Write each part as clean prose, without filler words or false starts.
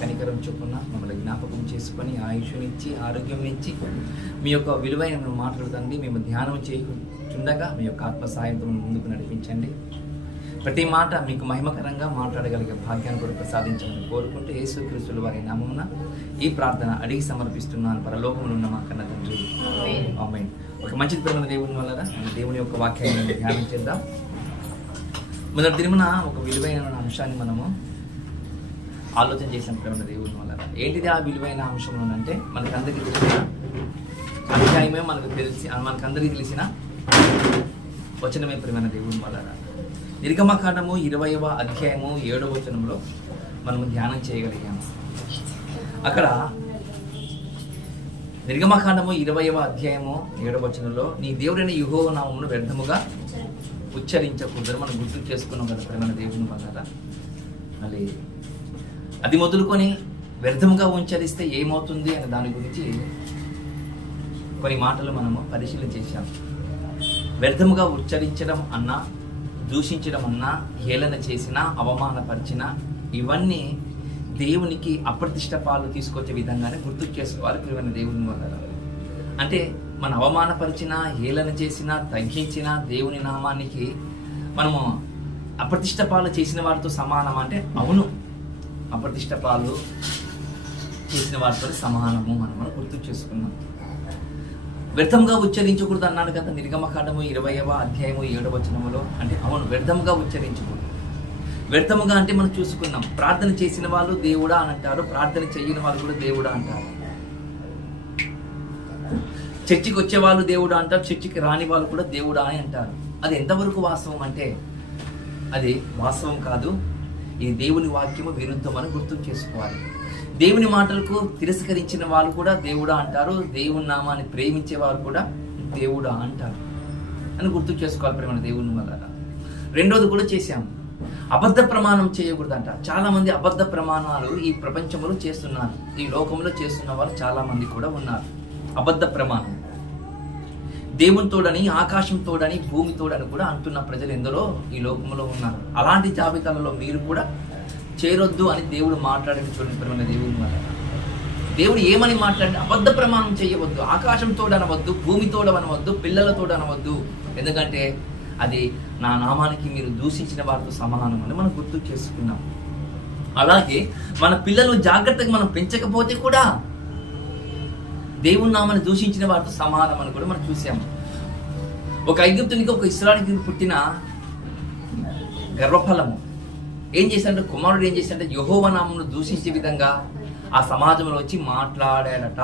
కనికరం చొప్పున మమ్మల్ని జ్ఞాపకం చేసుకొని ఆయుష్నిచ్చి ఆరోగ్యం ఇచ్చి మీ యొక్క విలువైన మాటలు తండ్రి మేము ధ్యానం చేయకుండగా మీ యొక్క ఆత్మ సాయంతో ముందుకు నడిపించండి. ప్రతి మాట మీకు మహిమకరంగా మాట్లాడగలిగే భాగ్యాన్ని కూడా ప్రసాదించాలని కోరుకుంటూ యేసుక్రీస్తుల వారి నామమున ఈ ప్రార్థన అడిగి సమర్పిస్తున్నాను. పరలోకములో ఉన్న మా కన్న తండ్రి, ఆమేన్. ఒక మంచి ప్రేమ దేవుని వల్ల దేవుని యొక్క వాక్యాన్ని ధ్యానం చేద్దాం. మొదటి దినమున ఒక విలువైన అంశాన్ని మనము ఆలోచన చేసాం ప్రేమ దేవుని వల్ల. ఏంటిది ఆ విలువైన అంశం అంటే మనకందరికీ తెలిసిన అధ్యాయమే మనకందరికీ తెలిసిన వచనమే ప్రేమ దేవుని వల్ల. నిర్గమకాండము 20వ అధ్యాయము 7వ వచనంలో మనము ధ్యానం చేయగలిగాము. అక్కడ నిర్గమకాండము 20వ అధ్యాయము 7వ వచనంలో నీ దేవుడైన యెహోవా నామమును వ్యర్థముగా ఉచ్చరించకూడదు మనం గుర్తు చేసుకున్నాం కదా ప్రేమ దేవుని వల్ల. మళ్ళీ అది మొదలుకొని వ్యర్థముగా ఉచ్చరిస్తే ఏమవుతుంది అనే దాని గురించి కొన్ని మాటలు మనము పరిశీలన చేశాం. వ్యర్థముగా ఉచ్చరించడం అన్నా, దూషించడం అన్నా, హేళన చేసినా, అవమానపరిచినా ఇవన్నీ దేవునికి అప్రతిష్ట పాలు తీసుకొచ్చే విధంగానే గుర్తు చేసుకోవాలి ప్రియమైన దేవుని వల్ల. అంటే మన అవమానపరిచినా, హేళన చేసినా, తగ్గించినా దేవుని నామానికి మనము అప్రతిష్ట పాలు చేసిన వారితో సమానం అంటే అవును, అప్రతిష్ట పాలు చేసిన వారితో సమానము మనం గుర్తు చేసుకున్నాం. వ్యర్థంగా ఉచ్చరించకూడదు అన్నాడు కదా నిర్గమకాండము 20వ అధ్యాయము 7వ వచనములో. అంటే అవును, వ్యర్థముగా ఉచ్చరించకూడదు. వ్యర్థముగా అంటే మనం చూసుకున్నాం, ప్రార్థన చేసిన వాళ్ళు దేవుడా అని అంటారు, ప్రార్థన చేయని వాళ్ళు కూడా దేవుడా అంటారు. చర్చికి వచ్చే వాళ్ళు దేవుడా అంటారు, చర్చికి రాని వాళ్ళు కూడా దేవుడా అని అంటారు. అది ఎంతవరకు వాస్తవం అంటే అది వాస్తవం కాదు. ఇది దేవుని వాక్యము విరుద్ధం అని గుర్తు చేసుకోవాలి. దేవుని మాటలకు తిరస్కరించిన వాళ్ళు కూడా దేవుడా అంటారు, దేవుని నామాన్ని ప్రేమించే వారు కూడా దేవుడా అంటారు అని గుర్తు చేసుకోవాలి ప్రేమ దేవుని వల్ల. రెండోది కూడా చేశాము, అబద్ధ ప్రమాణం చేయకూడదంట. చాలా మంది అబద్ధ ప్రమాణాలు ఈ ప్రపంచంలో చేస్తున్నారు, ఈ లోకంలో చేస్తున్న వాళ్ళు చాలా మంది కూడా ఉన్నారు. అబద్ధ ప్రమాణం దేవునితోడని, ఆకాశంతోడని, భూమితోడని కూడా అంటున్న ప్రజలు ఎందరో ఈ లోకంలో ఉన్నారు. అలాంటి జాబితాలలో మీరు కూడా చేరొద్దు అని దేవుడు మాట్లాడిన చూడండి ప్రేమ దేవుని వల్ల. దేవుడు ఏమని మాట్లాడి అబద్ధ ప్రమాణం చేయవద్దు, ఆకాశంతోడనవద్దు, భూమితోడనవద్దు, పిల్లలతోడనవద్దు, ఎందుకంటే అది నా నామానికి మీరు దూషించిన వారితో సమానం అని మనం గుర్తు చేసుకున్నాం. అలాగే మన పిల్లలు జాగ్రత్తగా మనం పెంచకపోతే కూడా దేవుని నామాన్ని దూషించిన వారితో సమానం అని కూడా మనం చూసాము. ఒక ఐగుప్తునికి, ఒక ఇశ్రాయేలుకి పుట్టిన గర్భఫలము ఏం చేశాడంటే, కుమారుడు ఏం చేశాడంటే యెహోవా నామమును దూషించే విధంగా ఆ సమాజంలో వచ్చి మాట్లాడాడట.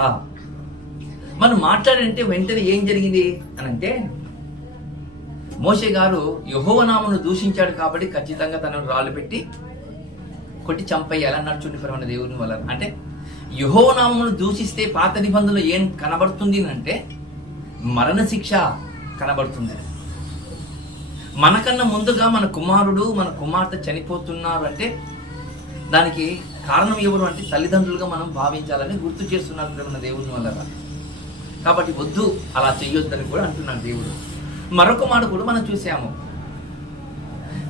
మనం మాట్లాడంటే వెంటనే ఏం జరిగింది అని అంటే, మోషే గారు యెహోవా నామమును దూషించాడు కాబట్టి ఖచ్చితంగా తనను రాళ్ళు పెట్టి కొట్టి చంపేయాలన్నాడు చూడండి ప్రేమ దేవుని వల్ల. అంటే యెహోవా నామమును దూషిస్తే పాత నిబంధనలో ఏం కనబడుతుంది అంటే మరణ శిక్ష కనబడుతుంది. మనకన్నా ముందుగా మన కుమారుడు, మన కుమార్తె చనిపోతున్నారు అంటే దానికి కారణం ఎవరు అంటే తల్లిదండ్రులుగా మనం భావించాలని గుర్తు చేస్తున్నారు మన దేవుని వల్ల. కాబట్టి వద్దు, అలా చెయ్యొద్దని కూడా అంటున్నాడు దేవుడు. మరొక మాట కూడా మనం చూసాము,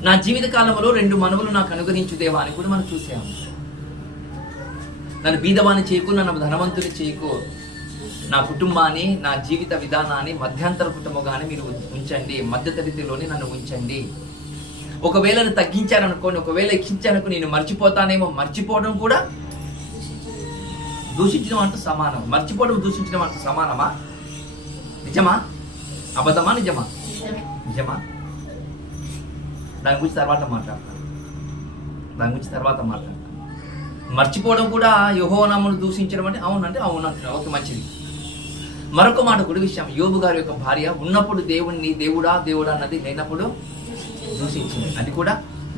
నా జీవిత కాలంలో 2 మనవులు నాకు అనుగ్రహించు దేవా అని కూడా మనం చూసాము. నన్ను బీదవాణి చేయకు, నన్ను ధనవంతుని చేయకు, నా కుటుంబాన్ని, నా జీవిత విధానాన్ని మధ్యంతర కుటుంబంగానే మీరు ఉంచండి, మధ్యతరగతిలోనే నన్ను ఉంచండి. ఒకవేళ తగ్గించారనుకోండి, ఒకవేళ ఎక్కించారనుకో నేను మర్చిపోతానేమో. మర్చిపోవడం కూడా దూషించడం అంటూ సమానం. మర్చిపోవడం దూషించడం అంటూ సమానమా? నిజమా? అబద్ధమా? నిజమా? నిజమా? దాని గురించి తర్వాత మాట్లాడతాను. మర్చిపోవడం కూడా యెహోవా నామమును దూషించడం అంటే అవునంటే అవును అంటున్నాను, ఓకే మంచిది. మరొక మాట కూడా విషయం, యోబు గారి యొక్క భార్య ఉన్నప్పుడు దేవుణ్ణి దేవుడా అన్నది, లేనప్పుడు దూషించింది. అది కూడా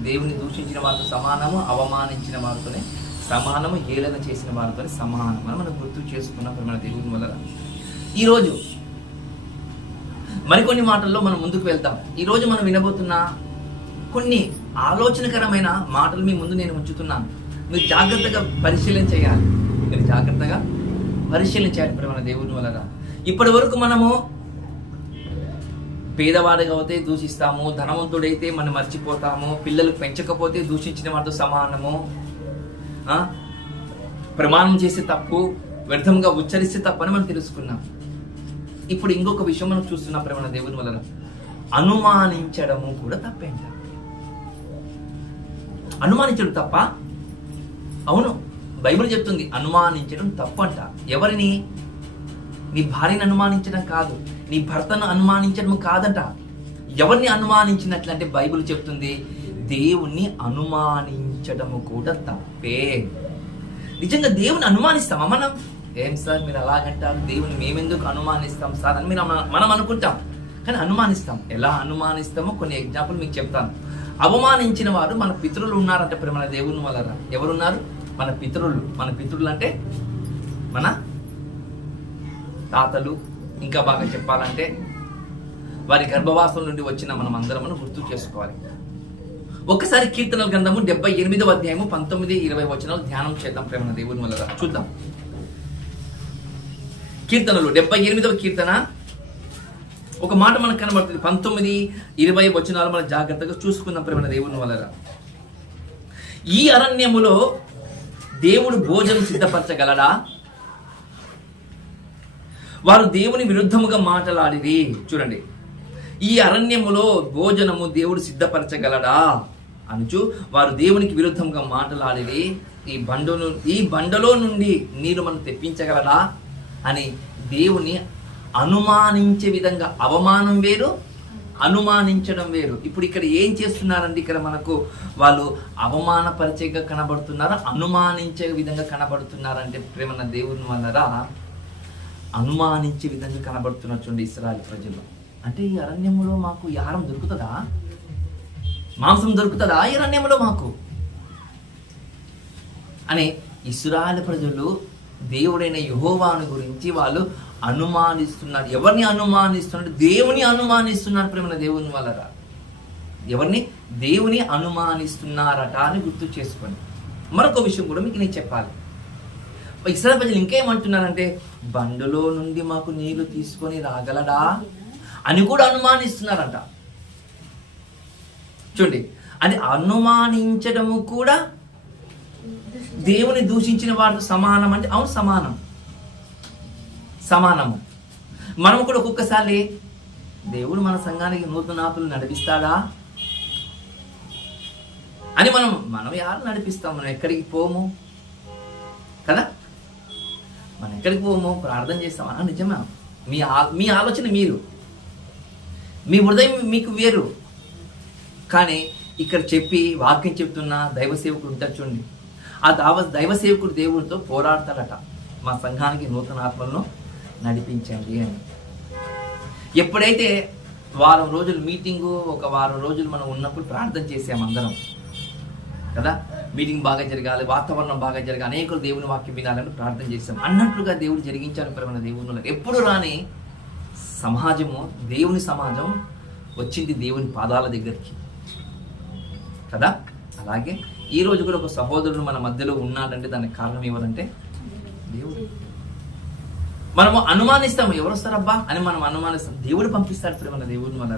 దేవుని దూషించిన వారితో సమానము, అవమానించిన వారితోనే సమానము, హేళన చేసిన వారితోనే సమానం అని మనం గుర్తు చేసుకున్నాం మన దేవుని వల్ల. ఈరోజు మరికొన్ని మాటల్లో మనం ముందుకు వెళ్తాం. ఈరోజు మనం వినబోతున్న కొన్ని ఆలోచనకరమైన మాటలు మీ ముందు నేను ఉంచుతున్నాను. మీరు జాగ్రత్తగా పరిశీలన చేయాలి. మన దేవుని వల్ల. ఇప్పటి వరకు మనము పేదవాడిగా అయితే దూషిస్తాము, ధనవంతుడైతే మనం మర్చిపోతాము, పిల్లలు పెంచకపోతే దూషించిన వారితో సమానము, ప్రమాణం చేసే తప్పు, వ్యర్థంగా ఉచ్చరిస్తే తప్పు అని మనం తెలుసుకున్నాం. ఇప్పుడు ఇంకొక విషయం మనం చూస్తున్నాం ప్రేమ దేవుని వలన, అనుమానించడము కూడా తప్పేంట. అనుమానించడం తప్ప? అవును, బైబిల్ చెప్తుంది అనుమానించడం తప్పంట. ఎవరిని? నీ భార్యను అనుమానించడం కాదు, నీ భర్తను అనుమానించడం కాదంట. ఎవరిని అనుమానించినట్లంటే బైబిల్ చెప్తుంది దేవుణ్ణి అనుమానించడము కూడా తప్పే. నిజంగా దేవుని అనుమానిస్తామా మనం? ఏం సార్ మీరు అలాగంటారు, దేవుని మేమెందుకు అనుమానిస్తాం సార్ అని మనం అనుకుంటాం, కానీ అనుమానిస్తాం. ఎలా అనుమానిస్తామో కొన్ని ఎగ్జాంపుల్ మీకు చెప్తాను. అవమానించిన వారు మన పితరులు ఉన్నారంటే ప్రేమ దేవుని వలన. ఎవరున్నారు? మన పితరులు. మన పితరులు అంటే మన తాతలు, ఇంకా బాగా చెప్పాలంటే వారి గర్భవాసం నుండి వచ్చిన మనం అందరం గుర్తు చేసుకోవాలి. ఒక్కసారి కీర్తనల గ్రంథము 78వ అధ్యాయము 19-20 వచనాలు ధ్యానం చేద్దాం ప్రేమ దేవుని వల్ల. చూద్దాం. కీర్తనలు 78వ కీర్తన ఒక మాట మనకు కనబడుతుంది. 19-20 వచనాలు మనం జాగ్రత్తగా చూసుకుందాం ప్రేమ దేవుని వల్ల. ఈ అరణ్యములో దేవుడు భోజనం సిద్ధపరచగలడా? వారు దేవుని విరుద్ధముగా మాట్లాడిరి. చూడండి, ఈ అరణ్యములో భోజనము దేవుడు సిద్ధపరచగలడా అనుచు వారు దేవునికి విరుద్ధంగా మాట్లాడిరి. ఈ బండలో నుండి నీరు మనం తెప్పించగలడా అని దేవుని అనుమానించే విధంగా. అవమానం వేరు, అనుమానించడం వేరు. ఇప్పుడు ఇక్కడ ఏం చేస్తున్నారండి? ఇక్కడ మనకు వాళ్ళు అవమానపరిచేగా కనబడుతున్నారా, అనుమానించే విధంగా కనబడుతున్నారంటే ప్రేమ దేవుని వల్ల అనుమానించే విధంగా కనబడుతున్నారు. చూడండి ఇశ్రాయేలు ప్రజలు. అంటే ఈ అరణ్యములో మాకు ఆహారం దొరుకుతుందా, మాంసం దొరుకుతుందా ఈ అరణ్యంలో మాకు అని ఇశ్రాయేలు ప్రజలు దేవుడైన యెహోవాను గురించి వాళ్ళు అనుమానిస్తున్నారు. ఎవరిని అనుమానిస్తున్నారు? దేవుని అనుమానిస్తున్నారు ప్రేమ దేవుని వల్ల. ఎవరిని? దేవుని అనుమానిస్తున్నారట అని గుర్తు చేసుకోండి. మరొక విషయం కూడా మీకు నేను చెప్పాలి. ఇశ్రాయేలు ప్రజలు ఇంకేమంటున్నారంటే బండులో నుండి మాకు నీళ్లు తీసుకొని రాగలడా అని కూడా అనుమానిస్తున్నారంట. చూడండి, అది అనుమానించడము కూడా దేవుని దూషించిన వారితో సమానం అంటే అవును, సమానము. మనం కూడా ఒక్కొక్కసారి దేవుడు మన సంఘానికి నూతన ఆత్మలు నడిపిస్తాడా అని మనం యారు నడిపిస్తాం? మనం ఎక్కడికి పోము కదా, మనం ఎక్కడికి పోము, ప్రార్థన చేస్తామా? నిజమా? మీ ఆలోచన మీరు, మీ హృదయం మీకు వేరు. కానీ ఇక్కడ చెప్పి వాక్యం చెప్తున్న దైవ సేవకుడు ఉంటారు చూడండి, ఆ దైవ సేవకుడు దేవుడితో పోరాడతాడట, మా సంఘానికి నూతన ఆత్మలను నడిపించండి అని. ఎప్పుడైతే వారం రోజులు మీటింగు, ఒక వారం రోజులు మనం ఉన్నప్పుడు ప్రార్థన చేసాం అందరం కదా, మీటింగ్ బాగా జరగాలి, వాతావరణం బాగా జరగాలి, అనేకులు దేవుని వాక్యం వినాలని ప్రార్థన చేశాం. అన్నట్లుగా దేవుడు జరిగించారు ప్రేమ దేవుని. ఎప్పుడు రాని సమాజము, దేవుని సమాజం వచ్చింది దేవుని పాదాల దగ్గరికి కదా. అలాగే ఈ రోజు కూడా ఒక సహోదరుడు మన మధ్యలో ఉన్నాడంటే దానికి కారణం ఎవరంటే దేవుడు. మనము అనుమానిస్తాము, ఎవరు వస్తారబ్బా అని మనం అనుమానిస్తాం. దేవుడు పంపిస్తాడు ప్రేమ దేవుని వల్ల.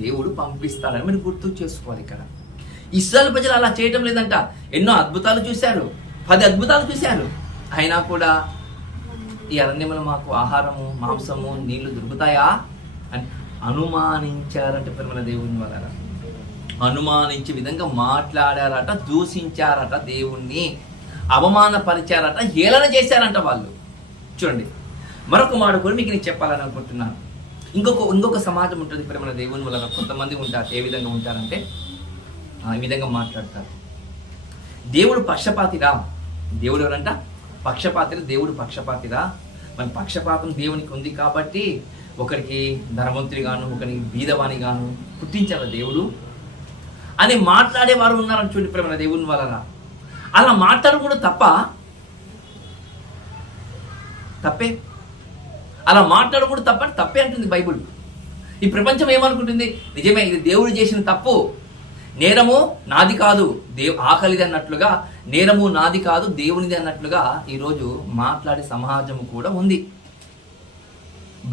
దేవుడు పంపిస్తాడని మీరు గుర్తు చేసుకోవాలి. ఇక్కడ ఇశ్రాయేలు ప్రజలు అలా చేయటం లేదంట. ఎన్నో అద్భుతాలు చూశారు, 10 అద్భుతాలు చూశారు. అయినా కూడా ఈ అరణ్యంలో మాకు ఆహారము, మాంసము, నీళ్లు దొరుకుతాయా అని అనుమానించారంటే ప్రేమ దేవుని వల్ల. అనుమానించే విధంగా మాట్లాడారట, దూషించారట, దేవుణ్ణి అవమానపరిచారట, హేళన చేశారంట వాళ్ళు. చూడండి, మరొక మాట కూడా మీకు నేను చెప్పాలని అనుకుంటున్నాను. ఇంకొక సమాజం ఉంటుంది ప్రేమ దేవుని వల్ల. కొంతమంది ఉంటారు, ఏ విధంగా ఉంటారంటే ఈ విధంగా మాట్లాడతారు. దేవుడు పక్షపాతిరా. దేవుడు ఎవరంట? పక్షపాతిరా. దేవుడు పక్షపాతిరా. మన పక్షపాతం దేవునికి ఉంది కాబట్టి ఒకరికి ధనవంతుని గాను, ఒకరికి బీదవాణి గాను పుట్టించారు దేవుడు అని మాట్లాడేవారు ఉన్నారని చూడండి ప్రేమ దేవుని వలన. అలా మాట్లాడడం కూడా తప్పే. అలా మాట్లాడడం కూడా తప్పే అంటుంది బైబుల్. ఈ ప్రపంచం ఏమనుకుంటుంది? నిజమే, ఇది దేవుడు చేసిన తప్పు, నేరము నాది కాదు, ఆకలిది అన్నట్లుగా, నేరము నాది కాదు దేవునిది అన్నట్లుగా ఈరోజు మాట్లాడే సమాజము కూడా ఉంది.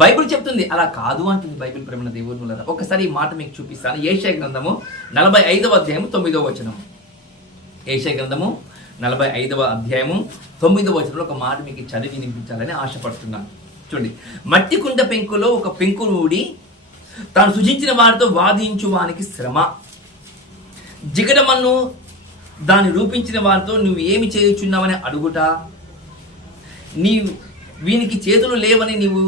బైబిల్ చెప్తుంది అలా కాదు అంటుంది బైబిల్ ప్రేమ దేవుని వల్ల. ఒకసారి ఈ మాట మీకు చూపిస్తాను. యెషయా గ్రంథము 45వ అధ్యాయము 9వ వచనం. యెషయా గ్రంథము 45వ అధ్యాయము 9వ వచనంలో ఒక మాట మీకు చదివి వినిపించాలని ఆశపడుతున్నాను. చూడండి, మట్టి కుండ పెంకులో ఒక పెంకును ఊడి తాను సృజించిన వారితో వాదించు వానికి శ్రమ. జిగటమన్ను దాన్ని రూపించిన వారితో నువ్వు ఏమి చేయుచున్నావని అడుగుట, వీనికి చేతులు లేవని నీవు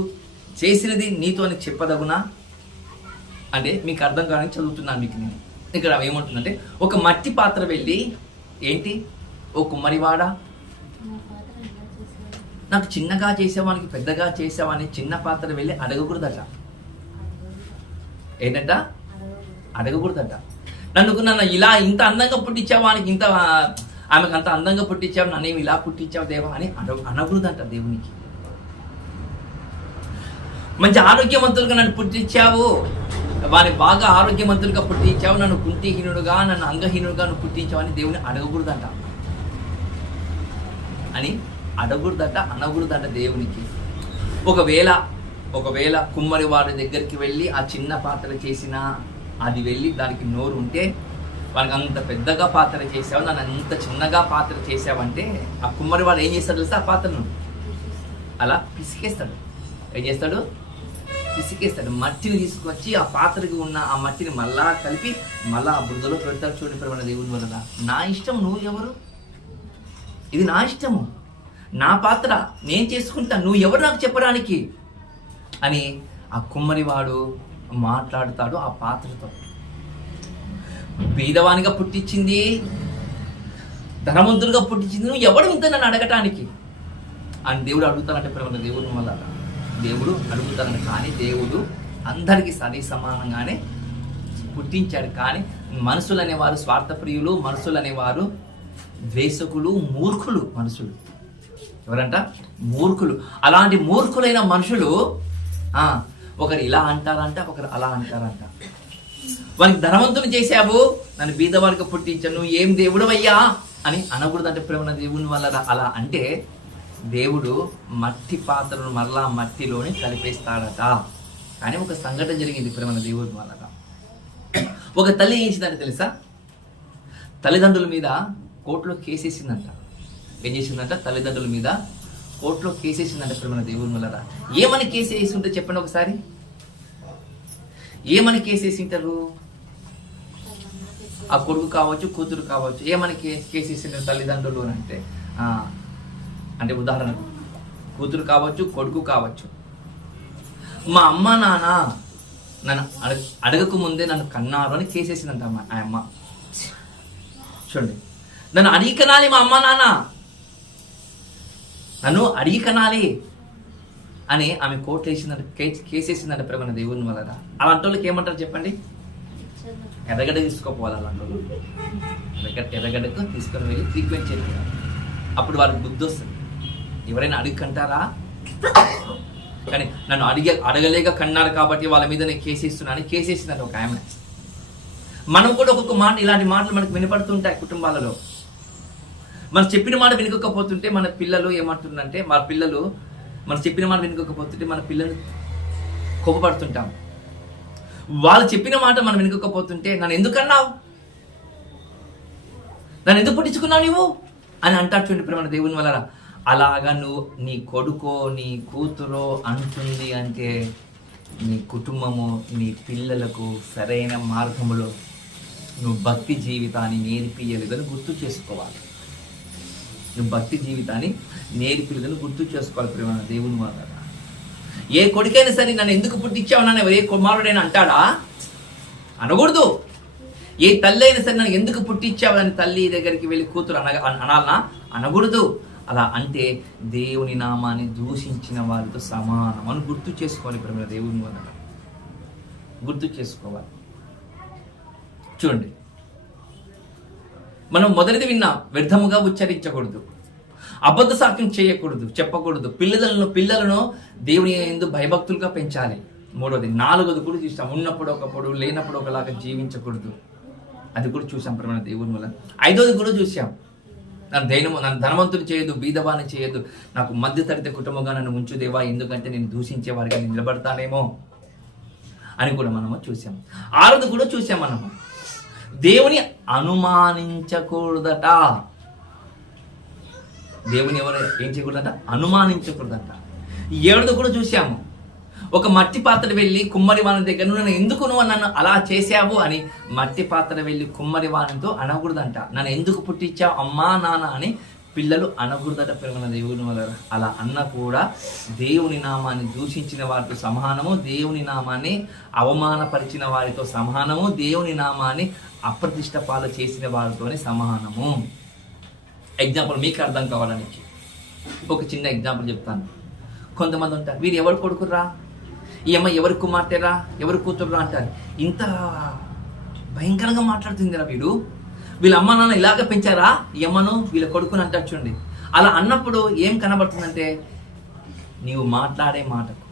చేసినది నీతో అని చెప్పదగునా? అంటే మీకు అర్థం కాదని చదువుతున్నాను మీకు నేను. ఇక్కడ ఏమంటుందంటే, ఒక మట్టి పాత్ర వెళ్ళి ఏంటి, ఓ కుమ్మరివాడా నాకు చిన్నగా చేసేవానికి పెద్దగా చేసేవాని చిన్న పాత్ర వెళ్ళి అడగకూడదట. ఏంటంట? అడగకూడదట. నన్ను ఇలా ఇంత అందంగా పుట్టించావానికి ఇంత ఆమెకు అంత అందంగా పుట్టించావు, నన్నేమి ఇలా పుట్టించావు దేవా అని అనకూడదంట దేవునికి. మంచి ఆరోగ్యవంతులుగా నన్ను పుట్టించావు, వారిని బాగా ఆరోగ్యవంతులుగా పుట్టించావు, నన్ను కుంటిహీనుడుగా నన్ను అంగహీనుడుగా నువ్వు పుట్టించావు అని దేవుని అడగకూడదంట. అని అడగకూడదట, అనకూడదట దేవునికి. ఒకవేళ కుమ్మరి వారి దగ్గరికి వెళ్ళి ఆ చిన్న పాత్ర చేసిన అది వెళ్ళి దానికి నోరు ఉంటే, వానికి అంత పెద్దగా పాత్ర చేసావు, నన్ను అంత చిన్నగా పాత్ర చేసావంటే ఆ కుమ్మరి వాడు ఏం చేస్తాడు తెలుసా? ఆ పాత్రను అలా పిసికేస్తాడు. ఏం చేస్తాడు? పిసికేస్తాడు. మట్టిని తీసుకొచ్చి ఆ పాత్రకి ఉన్న ఆ మట్టిని మళ్ళా కలిపి మళ్ళా ఆ బురదలో పెడతాడు. చూడండి మన దేవుని వల్ల, నా ఇష్టం, నువ్వు ఎవరు? ఇది నా ఇష్టము, నా పాత్ర, నేను చేసుకుంటా, నువ్వు ఎవరు నాకు చెప్పడానికి అని ఆ కుమ్మరివాడు మాట్లాడుతాడు ఆ పాత్రతో. బీదవానిగా పుట్టించింది, ధనవంతులుగా పుట్టించింది, నువ్వు ఎవడు ఇంత నన్ను అడగటానికి అని దేవుడు అడుగుతానంటే మన దేవుని వల్ల దేవుడు అడుగుతానని. కానీ దేవుడు అందరికీ సరి సమానంగానే పుట్టించాడు. కానీ మనుషులు అనేవారు స్వార్థప్రియులు, మనుషులు అనేవారు ద్వేషకులు, మూర్ఖులు. మనుషులు ఎవరంట? మూర్ఖులు. అలాంటి మూర్ఖులైన మనుషులు ఒకరు ఇలా అంటారంట, ఒకరు అలా అంటారంట. వానికి ధనవంతుని చేశావు, నన్ను బీదవారికి పుట్టించాను, నువ్వు ఏం దేవుడు అయ్యా అని అనకూడదంటే ప్రేమ దేవుని వల్ల. అలా అంటే దేవుడు మట్టి పాత్రను మరలా మట్టిలోనే కలిపేస్తాడట. కానీ ఒక సంఘటన జరిగింది ప్రేమ దేవుని వల్ల. ఒక తల్లి ఏం చేసిందంటే తెలుసా? తల్లిదండ్రుల మీద కోర్టులో కేసేసిందంట. ఏం చేసిందంట? తల్లిదండ్రుల మీద కోర్టులో కేసేసిందంట ప్రేమ దేవుని వల్ల. ఏమని కేసు వేసి ఉంటే చెప్పండి ఒకసారి. ఏమని కేసేసింటారు? ఆ కొడుకు కావచ్చు, కూతురు కావచ్చు, ఏమని కేసేసింటారు తల్లిదండ్రులు అంటే ఉదాహరణకు కూతురు కావచ్చు, కొడుకు కావచ్చు. మా అమ్మ నాన్న నన్ను అడగక ముందే నన్ను కన్నారు అని కేసేసిందంట ఆ అమ్మ. చూడండి, నన్ను అడిగి కనాలి మా అమ్మ నాన్న, నన్ను అడిగి కనాలి అని ఆమె కోర్టు వేసిందంట, కేసేసిందంట ప్రేమ దేవుని వల్ల. అలాంటి వాళ్ళకి ఏమంటారు చెప్పండి? ఎర్రగడ్డ తీసుకోపోవాలి. అలాంటి వాళ్ళు ఎర్రగడ్డకు తీసుకొని వెళ్ళి ట్రీట్మెంట్ చేయాలి. అప్పుడు వాళ్ళకి బుద్ధి వస్తుంది. ఎవరైనా అడిగంటారా? కానీ నన్ను అడగలేక కన్నారు కాబట్టి వాళ్ళ మీద నేను కేసేస్తున్నాను, కేసేసిందంట ఒక ఆమె. మనం కూడా ఒక్కొక్క మాట, ఇలాంటి మాటలు మనకు వినపడుతుంటాయి కుటుంబాలలో. మనం చెప్పిన మాట వినకపోతుంటే మన పిల్లలు ఏమంటుందంటే, మనం చెప్పిన మాట వినకపోతుంటే మన పిల్లలు కోపపడుతుంటాం. వాళ్ళు చెప్పిన మాట మనం వినకపోతుంటే, నన్ను ఎందుకన్నావు, నన్ను ఎందుకు పుట్టించుకున్నావు నువ్వు అని అంటారు. చూడండి ప్రేమ దేవుని వల్ల. అలాగా నువ్వు నీ కొడుకో నీ కూతురో అంటుంది అంటే నీ కుటుంబము, నీ పిల్లలకు సరైన మార్గములో నువ్వు భక్తి జీవితాన్ని నేర్పియలేదని గుర్తు చేసుకోవాలి. నువ్వు భక్తి జీవితాన్ని నేర్పిలేదని గుర్తు చేసుకోవాలి ప్రేమ దేవుని వల్ల. ఏ కొడుకైనా సరే నన్ను ఎందుకు పుట్టించావు నన్ను ఏ కుమారుడైనా అంటాడా? అనకూడదు. ఏ తల్లి అయినా సరే నన్ను ఎందుకు పుట్టించావు అని తల్లి దగ్గరికి వెళ్ళి కూతురు అనాలనా? అనకూడదు. అలా అంటే దేవుని నామాన్ని దూషించిన వారితో సమానం అని గుర్తు చేసుకోవాలి ప్రేమ దేవుని వల్ల. గుర్తు చేసుకోవాలి. చూడండి, మనం మొదటిది విన్నాం, వ్యర్థముగా ఉచ్చరించకూడదు, అబద్ధ సాక్ష్యం చేయకూడదు, చెప్పకూడదు, పిల్లలను దేవుని యందు భయభక్తులుగా పెంచాలి. మూడవది. నాలుగోది కూడా చూసాం, ఉన్నప్పుడు ఒకప్పుడు లేనప్పుడు ఒకలాగా జీవించకూడదు, అది కూడా చూసాం ప్రేమ దేవుని వల్ల. ఐదోది కూడా చూసాం, నన్ను ధనవంతులు చేయదు, బీదవాన్ని చేయదు, నాకు మధ్యతరగతి కుటుంబంగా నన్ను ఉంచు దేవా, ఎందుకంటే నేను దూషించే వారిగా నిలబడతానేమో అని కూడా మనము చూసాం. ఆరోది కూడా చూసాం, మనము దేవుని అనుమానించకూడదట. దేవుని ఎవరు ఏం చేయకూడదంట? అనుమానించకూడదంట. 7ది కూడా చూసాము. ఒక మట్టి పాత్ర వెళ్ళి కుమ్మరి వాని దగ్గర నన్ను ఎందుకు నువ్వు నన్ను అలా చేసావు అని మట్టి పాత్ర వెళ్ళి కుమ్మరి వానితో అనకూడదంట. నన్ను ఎందుకు పుట్టించావు అమ్మా నాన్న అని పిల్లలు అనకూడదట. ప్రేమ దేవుని వల్ల అలా అన్న కూడా దేవుని నామాన్ని దూషించిన వారితో సమానము, దేవుని నామాన్ని అవమానపరిచిన వారితో సమానము, దేవుని నామాన్ని అప్రతిష్ట పాలు చేసిన వారితోనే సమానము. ఎగ్జాంపుల్ మీకు అర్థం కావాలని ఒక చిన్న ఎగ్జాంపుల్ చెప్తాను. కొంతమంది ఉంటారు, వీరు ఎవరు కొడుకురా, ఈ అమ్మ ఎవరి కుమార్తెరా, ఎవరి కూతురురా అంటారు. ఇంత భయంకరంగా మాట్లాడుతుందిరా వీళ్ళ అమ్మ నాన్న ఇలాగ పెంచారా ఈ అమ్మను, వీళ్ళ కొడుకుని అంటారు. చూడండి, అలా అన్నప్పుడు ఏం కనబడుతుందంటే, నీవు మాట్లాడే మాటకు,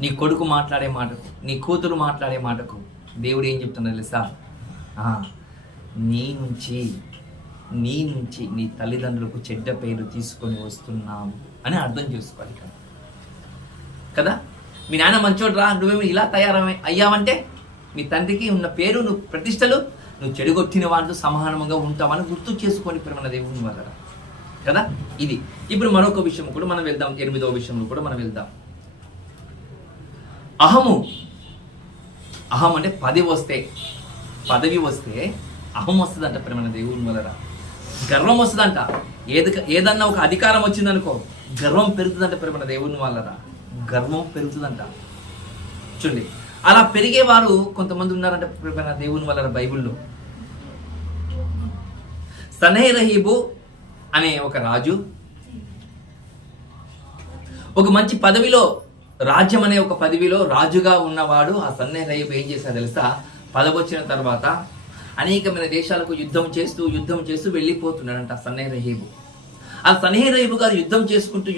నీ కొడుకు మాట్లాడే మాటకు, నీ కూతురు మాట్లాడే మాటకు దేవుడు ఏం చెప్తున్నారు తెలుసా? నీ నుంచి నీ తల్లిదండ్రులకు చెడ్డ పేరు తీసుకొని వస్తున్నాము అని అర్థం చేసుకోవాలి కదా. మీ నాన్న మంచోడ్రా, నువ్వేమి ఇలా అయ్యావంటే మీ తండ్రికి ఉన్న పేరు, నువ్వు ప్రతిష్టలు, నువ్వు చెడుగొట్టిన వాటితో సమానంగా ఉంటావని గుర్తు చేసుకొని ప్రేమ దేవుని వల్ల కదా. ఇది ఇప్పుడు మరొక విషయం కూడా మనం వెళ్దాం. 8వ విషయంలో కూడా మనం వెళ్దాం. అహం అంటే పదవి వస్తే అహం వస్తుందంట ప్రేమ దేవుని వల్ల. గర్వం వస్తుందంట. ఏదన్నా ఒక అధికారం వచ్చిందనుకో గర్వం పెరుగుతుందంట ప్రేమ దేవుని వల్ల. గర్వం పెరుగుతుందంట. చూడండి, అలా పెరిగేవారు కొంతమంది ఉన్నారంట ప్రేమ దేవుని వల్ల. బైబిల్లో సన్హెరీబు అనే ఒక రాజు ఒక మంచి పదవిలో, రాజ్యం అనే ఒక పదవిలో రాజుగా ఉన్నవాడు. ఆ సన్హెరీబు ఏం చేశాడు తెలుసా? పదవి వచ్చిన తర్వాత అనేకమైన దేశాలకు యుద్ధం చేస్తూ వెళ్ళిపోతున్నాడంట సన్హెరీబు. ఆ సన్హెరీబు గారు యుద్ధం చేసుకుంటూ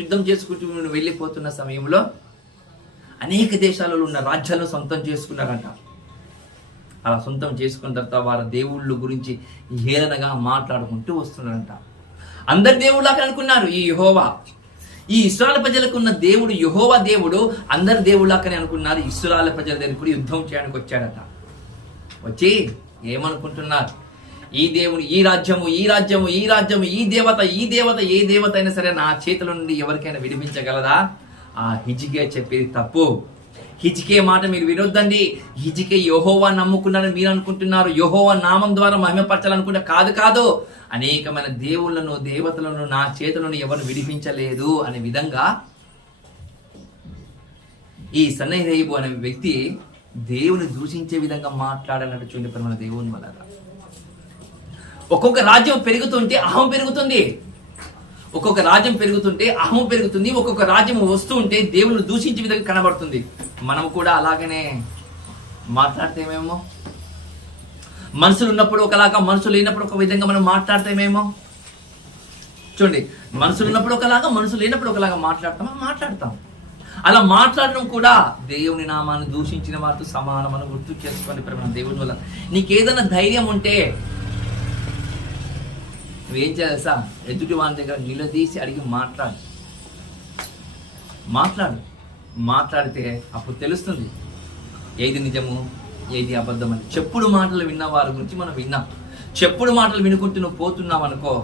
వెళ్ళిపోతున్న సమయంలో అనేక దేశాలలో ఉన్న రాజ్యాలను సొంతం చేసుకున్నారంట. అలా సొంతం చేసుకున్న తర్వాత వారి దేవుళ్ళ గురించి హేళనగా మాట్లాడుకుంటూ వస్తున్నారంట. అందరి దేవుళ్ళగా అనుకున్నారు ఈ యెహోవా. ఈ ఇశ్రాయేలు ప్రజలకు ఉన్న దేవుడు యెహోవా దేవుడు, అందరి దేవుళ్ళకనే అనుకున్నారు. ఇశ్రాయేలు ప్రజల దగ్గర కూడా యుద్ధం చేయడానికి వచ్చాడట. వచ్చి ఏమనుకుంటున్నారు? ఈ దేవుడు, ఈ రాజ్యము, ఈ దేవత ఏ దేవత అయినా సరే నా చేతుల నుండి ఎవరికైనా విడిపించగలదా? ఆ హిజ్కియా చెప్పేది తప్పు. హిజ్కియా మాట మీరు వినొద్దండి. హిజ్కియా యెహోవా నమ్ముకున్నారని మీరు అనుకుంటున్నారు. యెహోవా నామం ద్వారా మహిమపరచాలనుకుంటే కాదు. అనేకమైన దేవుళ్ళను, దేవతలను నా చేతులను ఎవరు విడిపించలేదు అనే విధంగా ఈ సన్హెరీబు అనే వ్యక్తి దేవుని దూషించే విధంగా మాట్లాడాలంటే చూడండి ప్రేమ దేవుని వల్ల. ఒక్కొక్క రాజ్యం పెరుగుతుంటే అహం పెరుగుతుంది. ఒక్కొక్క రాజ్యం పెరుగుతుంటే అహం పెరుగుతుంది. ఒక్కొక్క రాజ్యం వస్తూ ఉంటే దేవుని దూషించే విధంగా కనబడుతుంది. మనం కూడా అలాగనే మాట్లాడితేమేమో, మనుషులు ఉన్నప్పుడు ఒకలాగా, మనుషులు లేనప్పుడు ఒక విధంగా మనం మాట్లాడితేమేమో. చూడండి, మనుషులు ఉన్నప్పుడు ఒకలాగా, మనుషులు లేనప్పుడు ఒకలాగా మాట్లాడతాం. అలా మాట్లాడడం కూడా దేవుని నామాన్ని దూషించిన వారితో సమానమని గుర్తు చేసుకోండి ప్రేమ దేవుని వల్ల. నీకేదైనా ధైర్యం ఉంటే నువ్వేం చేయాలి సార్? ఎదుటి వాని దగ్గర నిలదీసి అడిగి మాట్లాడితే అప్పుడు తెలుస్తుంది ఏది నిజము ఏది అబద్ధం అని. చెప్పుడు మాటలు విన్న వారి గురించి మనం విన్నాం. చెప్పుడు మాటలు వినుకుంటూ నువ్వు పోతున్నావు అనుకో,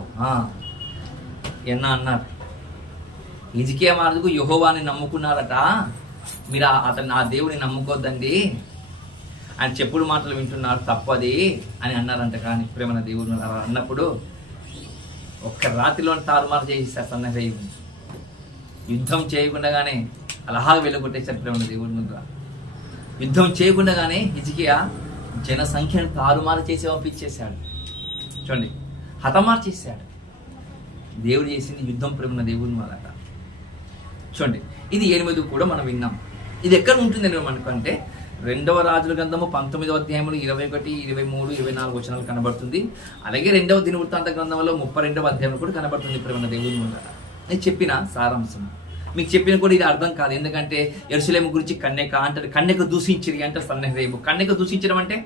అన్నారు హిజ్కియా మార్దుకు యెహోవాని నమ్ముకున్నారట, మీరు అతను ఆ దేవుని నమ్ముకోద్దండి, ఆయన చెప్పుడు మాటలు వింటున్నారు తప్పది అని అన్నారంట. కానీ ప్రేమ దేవుడు అన్నప్పుడు ఒక్క రాత్రిలో తారుమారు చేసేస్తారు సన్హెరీబు. యుద్ధం చేయకుండానే అలాగా వెళ్ళగొట్టేశారు ప్రేమ దేవుడి ముందు. యుద్ధం చేయకుండానే హిజ్కియా జనసంఖ్యను తారుమారు చేసి పంపించేశాడు. చూడండి, హతమార్చేశాడు. దేవుడు చేసింది యుద్ధం ప్రేమ దేవుని వల్ల. చూడండి, ఇది 8 కూడా మనం విన్నాం. ఇది ఎక్కడ ఉంటుందని మనకంటే 2వ రాజుల గ్రంథము 19వ అధ్యాయంలో 21, 23, 24 వచనాలు కనబడుతుంది. అలాగే 2వ దినవృత్తాంత గ్రంథంలో 32వ అధ్యాయంలో కూడా కనబడుతుంది ప్రేమ దేవుని వల్ల. నేను చెప్పిన సారాంశం మీకు చెప్పిన కూడా ఇది అర్థం కాదు. ఎందుకంటే యెరూషలేము గురించి కన్యక దూషించిరి అంటారు సన్హెరీబు. కన్యక దూషించడం అంటే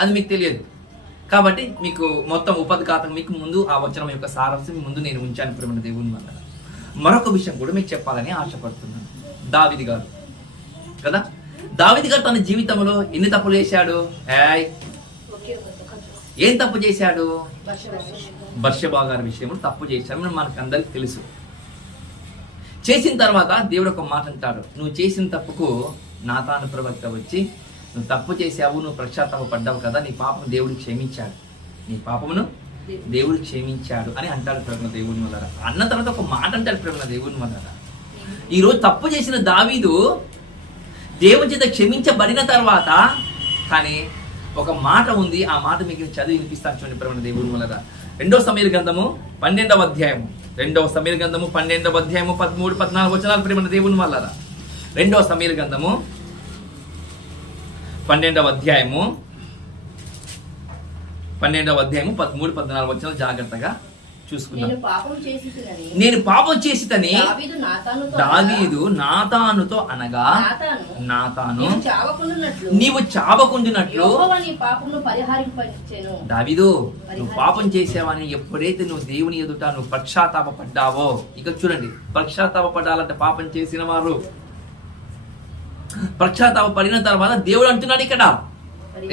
అది మీకు తెలియదు కాబట్టి మీకు మొత్తం ఉపద్ఘాతం మీకు ముందు ఆ వచనం యొక్క సారాంశం ముందు నేను ఉంచాను ప్రేమ దేవుని వల్ల. మరొక విషయం కూడా మీకు చెప్పాలని ఆశపడుతున్నాను. దావీదు గారు కదా, దావీదు గారు తన జీవితంలో ఎన్ని తప్పులు చేశాడు? ఏం తప్పు చేశాడు? బర్షబా గారి విషయంలో తప్పు చేశాడు, మనకు అందరికి తెలుసు. చేసిన తర్వాత దేవుడు ఒక మాట అంటాడు, నువ్వు చేసిన తప్పుకు నాతాను ప్రవక్త వచ్చి, నువ్వు తప్పు చేసావు, నువ్వు పశ్చాత్తాప పడ్డావు కదా, నీ పాపం దేవుడు క్షమించాడు, నీ పాపమును దేవుడు క్షమించాడు అని అంటాడు ప్రేమ దేవుని వల్ల. అన్న తర్వాత ఒక మాట అంటాడు ప్రేమ దేవుని వల్ల. ఈరోజు తప్పు చేసిన దావీదు దేవుని చేత క్షమించబడిన తర్వాత, కానీ ఒక మాట ఉంది, ఆ మాట మీకు చదివి వినిపిస్తాను చూడండి ప్రేమ దేవుని వల్ల. 2 సమూయేలు గ్రంథము 12వ అధ్యాయము, 2 సమూయేలు గ్రంథము 12వ అధ్యాయము 13, 14 వచనాలు ప్రేమ దేవుని వల్ల. 2 సమూయేలు గ్రంథము 12వ అధ్యాయము 13, 14 వచనాలు జాగ్రత్తగా చూసుకున్నాను. నేను పాపం చేసితని దావీదు నాతానుతో అనగా, నాతాను నీవు చావకుండునట్లు దావీదు నువ్వు పాపం చేసావని ఎప్పుడైతే నువ్వు దేవుని ఎదుట నువ్వు పశ్చాత్తాప పడ్డావో, ఇక చూడండి, పశ్చాత్తాప పడాలంటే పాపం చేసిన వారు పశ్చాత్తాప పడిన తర్వాత దేవుడు అంటున్నాడు ఇక్కడ,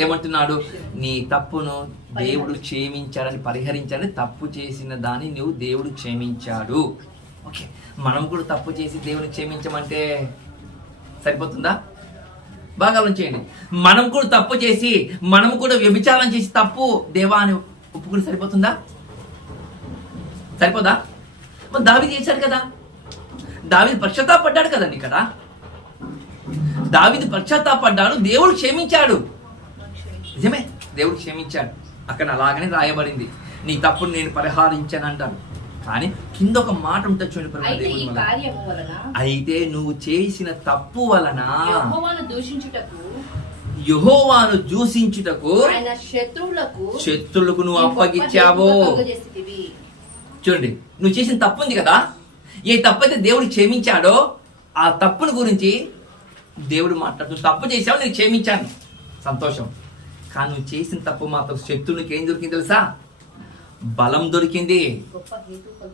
ఏమంటున్నాడు? నీ తప్పును దేవుడు క్షమించాడని, పరిహరించాడని, తప్పు చేసిన దాన్ని నువ్వు దేవుడు క్షమించాడు. ఓకే, మనం కూడా తప్పు చేసి దేవుని క్షమించమంటే సరిపోతుందా? బాగా ఆలోచించండి. మనం కూడా తప్పు చేసి, మనం కూడా వ్యభిచారం చేసి తప్పు దేవా అని ఒప్పుకుని సరిపోతుందా? సరిపోదా? మరి దావీదు చేశాడు కదా, దావీదు పశ్చాత్తాపడ్డాడు కదండి. ఇక్కడ దావీదు పశ్చాత్తాపడ్డాడు, దేవుడు క్షమించాడు. నిజమే, దేవుడు క్షమించాడు. అక్కడ అలాగనే రాయబడింది, నీ తప్పును నేను పరిహారించాను అంటాడు. కానీ కింద ఒక మాట ఉంటుంది చూడండి, అయితే నువ్వు చేసిన తప్పు వలన యెహోవాను దూషించుటకు శత్రువులకు నువ్వు అప్పగించావో. చూడండి, నువ్వు చేసిన తప్పు ఉంది కదా, ఏ తప్పు అయితే దేవుడు క్షమించాడో ఆ తప్పును గురించి దేవుడు మాట్లాడుతూ, తప్పు చేసావు, నేను క్షమించాను, సంతోషం. కానీ నువ్వు చేసిన తప్పు మాత్రం శత్రువునికి ఏం దొరికింది తెలుసా? బలం దొరికింది.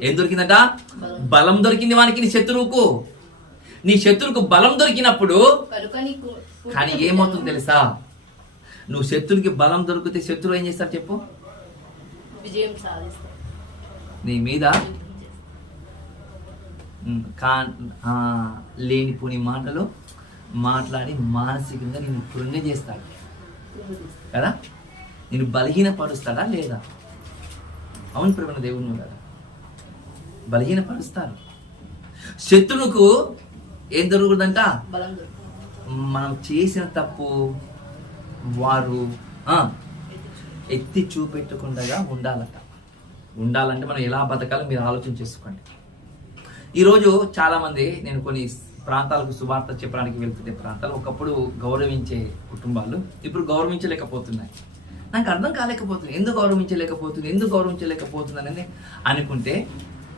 ఏం దొరికిందట? బలం దొరికింది వానికి, నీ శత్రువుకు. నీ శత్రువుకు బలం దొరికినప్పుడు, కానీ ఏమవుతుంది తెలుసా? నువ్వు శత్రువుకి బలం దొరికితే శత్రువు ఏం చేస్తారు చెప్పు? నీ మీద లేనిపోని మాటలు మాట్లాడి మానసికంగా నేను కృంగ చేస్తాడు కదా, నేను బలహీనపరుస్తాడా లేదా? అవును ప్రేమ దేవుని కదా, బలహీనపరుస్తారు. శత్రువుకు ఏం దొరుకుతుందంట? మనం చేసిన తప్పు వారు ఎత్తి చూపెట్టకుండా ఉండాలంటే మనం ఎలా బతకాలో మీరు ఆలోచన చేసుకోండి. ఈరోజు చాలా మంది, నేను కొన్ని ప్రాంతాలకు సువార్త చెప్పడానికి వెళ్తుంటే ప్రాంతాలు ఒకప్పుడు గౌరవించే కుటుంబాలు ఇప్పుడు గౌరవించలేకపోతున్నాయి. నాకు అర్థం కాలేకపోతుంది, ఎందుకు గౌరవించలేకపోతుందని అనుకుంటే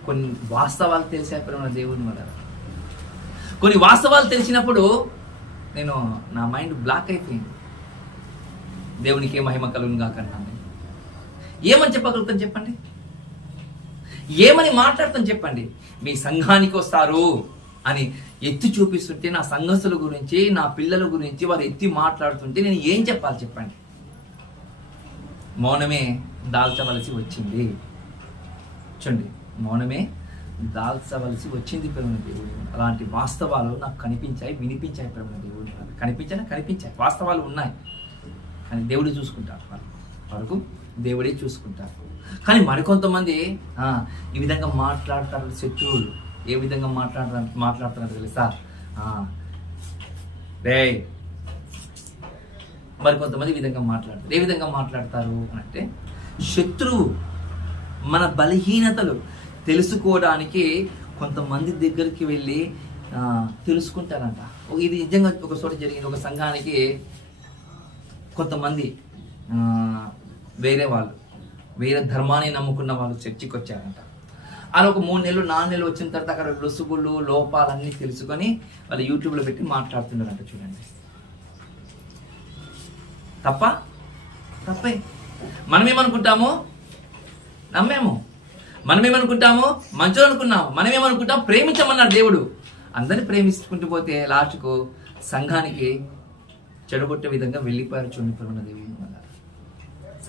కొన్ని వాస్తవాలు తెలిసాయి మన దేవుని వల్ల. కొన్ని వాస్తవాలు తెలిసినప్పుడు నా మైండ్ బ్లాక్ అయిపోయింది. దేవునికి మహిమ కలుగును గాక అన్నాను. ఏమని చెప్పగలుగుతాను చెప్పండి? ఏమని మాట్లాడతాను చెప్పండి? మీ సంఘానికి వస్తారు అని ఎత్తి చూపిస్తుంటే, నా సంఘస్థుల గురించి, నా పిల్లల గురించి వారు ఎత్తి మాట్లాడుతుంటే నేను ఏం చెప్పాలి చెప్పండి? మౌనమే దాల్చవలసి వచ్చింది. చూడండి, మౌనమే దాల్చవలసి వచ్చింది ప్రేమ దేవుడు. అలాంటి వాస్తవాలు నాకు కనిపించాయి, వినిపించాయి ప్రేమ దేవుడు. కనిపించాయి, వాస్తవాలు ఉన్నాయి. కానీ దేవుడే చూసుకుంటారు, వరకు దేవుడే చూసుకుంటారు. కానీ మరికొంతమంది ఈ విధంగా మాట్లాడతారు. శత్రువులు ఏ విధంగా మాట్లాడుతున్నారు తెలుసా? మరికొంతమంది ఈ విధంగా మాట్లాడతారు. ఏ విధంగా మాట్లాడతారు అంటే, శత్రువు మన బలహీనతలు తెలుసుకోవడానికి కొంతమంది దగ్గరికి వెళ్ళి తెలుసుకుంటారంట. ఇది నిజంగా ఒక చోట జరిగింది. ఒక సంఘానికి కొంతమంది వేరే ధర్మాన్ని నమ్ముకున్న వాళ్ళు చర్చికి వచ్చారంట. అలా ఒక 3 నెలలు 4 నెలలు వచ్చిన తర్వాత అక్కడ లొసుగులు లోపాలన్నీ తెలుసుకొని వాళ్ళు యూట్యూబ్లో పెట్టి మాట్లాడుతున్నారంట. చూడండి, తప్పే. మనమేమనుకుంటాము? నమ్మేమో. మనమేమనుకుంటాము? మంచోళ్ళు అనుకున్నాము. మనమేమనుకుంటాం? ప్రేమించమన్నాడు దేవుడు. అందరిని ప్రేమించుకుంటూ పోతే లాస్ట్కు సంఘానికి చెడగొట్టే విధంగా వెళ్ళిపోయారు. చూడండి, దేవుని వల్ల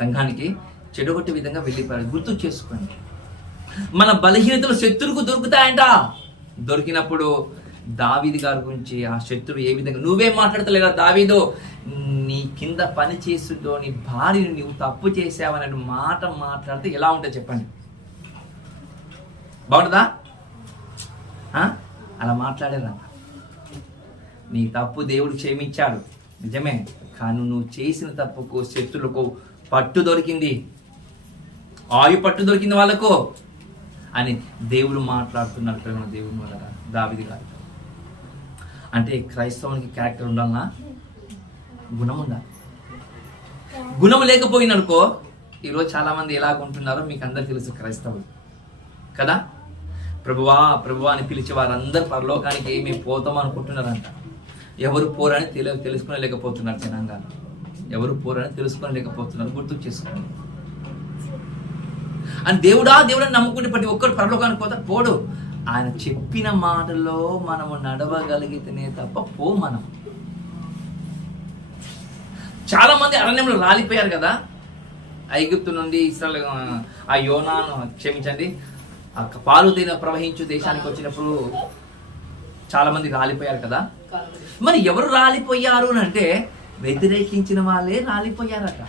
సంఘానికి చెడగొట్టే విధంగా వెళ్ళిపోయారు. గుర్తు చేసుకోండి, మన బలహీనతలు శత్రువుకు దొరుకుతాయంట. దొరికినప్పుడు దావీదు గారి గురించి ఆ శత్రువు ఏ విధంగా, నువ్వేం మాట్లాడతలేదా దావీదు, నీ కింద పని చేస్తుందో నీ భార్యను నువ్వు తప్పు చేసావనే మాట మాట్లాడితే ఎలా ఉంటుంది చెప్పండి? బాగుంటుందా? అలా మాట్లాడేదా? నీ తప్పు దేవుడు క్షమించాడు నిజమే, కానీ నువ్వు చేసిన తప్పుకు శత్రులకు పట్టు దొరికింది, ఆయు పట్టు దొరికింది వాళ్ళకు అని దేవుడు మాట్లాడుతున్నాడు. ప్రేమ దేవుని వల్ల దావీదు గారు. అంటే క్రైస్తవునికి క్యారెక్టర్ ఉండాలన్నా గుణం ఉండాలి. గుణం లేకపోయిననుకో, ఈరోజు చాలా మంది ఎలాగుంటున్నారో మీకు అందరు తెలుసు క్రైస్తవులు కదా. ప్రభువా ప్రభువా అని పిలిచే వారందరూ పరలోకానికి ఏమి పోతాం అనుకుంటున్నారంట. ఎవరు పోరని తెలుసుకోలేకపోతున్నారు జనాంగాలు, ఎవరు పోరని తెలుసుకోలేకపోతున్నారు. గుర్తు చేసుకోండి. అని దేవుడని నమ్ముకుంటే ప్రతి ఒక్కరు పరలోకానికి పోతారు, పోడు. ఆయన చెప్పిన మాటలో మనము నడవగలిగితేనే తప్ప పో. మనం చాలా మంది అరణ్యంలో రాలిపోయారు కదా. ఐగుప్తు నుండి ఇశ్రాయేలు ఆ యోనాను క్షమించండి ఆ పాలు తేనె ప్రవహించు దేశానికి వచ్చినప్పుడు చాలా మంది రాలిపోయారు కదా. మరి ఎవరు రాలిపోయారు అంటే వ్యతిరేకించిన వాళ్ళే రాలిపోయారట.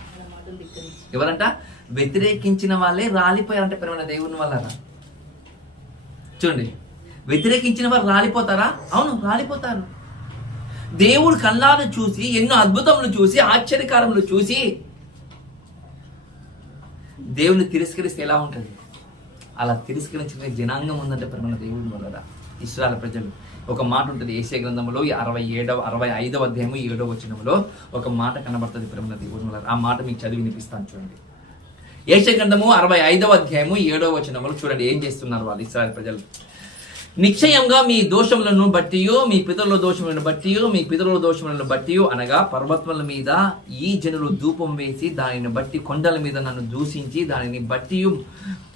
ఎవరంట? వ్యతిరేకించిన వాళ్ళే రాలిపోయారంటే ప్రేమ దేవుని వల్ల. చూడండి, వ్యతిరేకించిన వారు రాలిపోతారా? అవును, రాలిపోతారు. దేవుడు కళ్ళాలు చూసి, ఎన్నో అద్భుతములు చూసి, ఆశ్చర్యకారములు చూసి దేవుని తిరస్కరిస్తే ఎలా ఉంటుంది? అలా తిరస్కరించిన జనాంగం ఉందంటే ప్రేమ దేవుని వల్ల. ఇశ్రాయేలు ప్రజలు ఒక మాట ఉంటుంది యెషయా గ్రంథంలో 65వ అధ్యాయము 7వ వచనంలో ఒక మాట కనబడుతుంది ప్రేమ దేవుని వల్ల. ఆ మాట మీకు చదివి వినిపిస్తాను చూడండి. యెషయా గ్రంథము 65వ అధ్యాయము 7వ వచనంలో చూడండి ఏం చేస్తున్నారు వాళ్ళు ఇశ్రాయేలు ప్రజలు. నిశ్చయంగా మీ దోషములను బట్టియో, మీ పితరుల దోషములను బట్టియో, మీ పితరుల దోషములను బట్టియో అనగా పర్వతముల మీద ఈ జనులు ధూపం వేసి దానిని బట్టి కొండల మీద నన్ను దూషించి దానిని బట్టి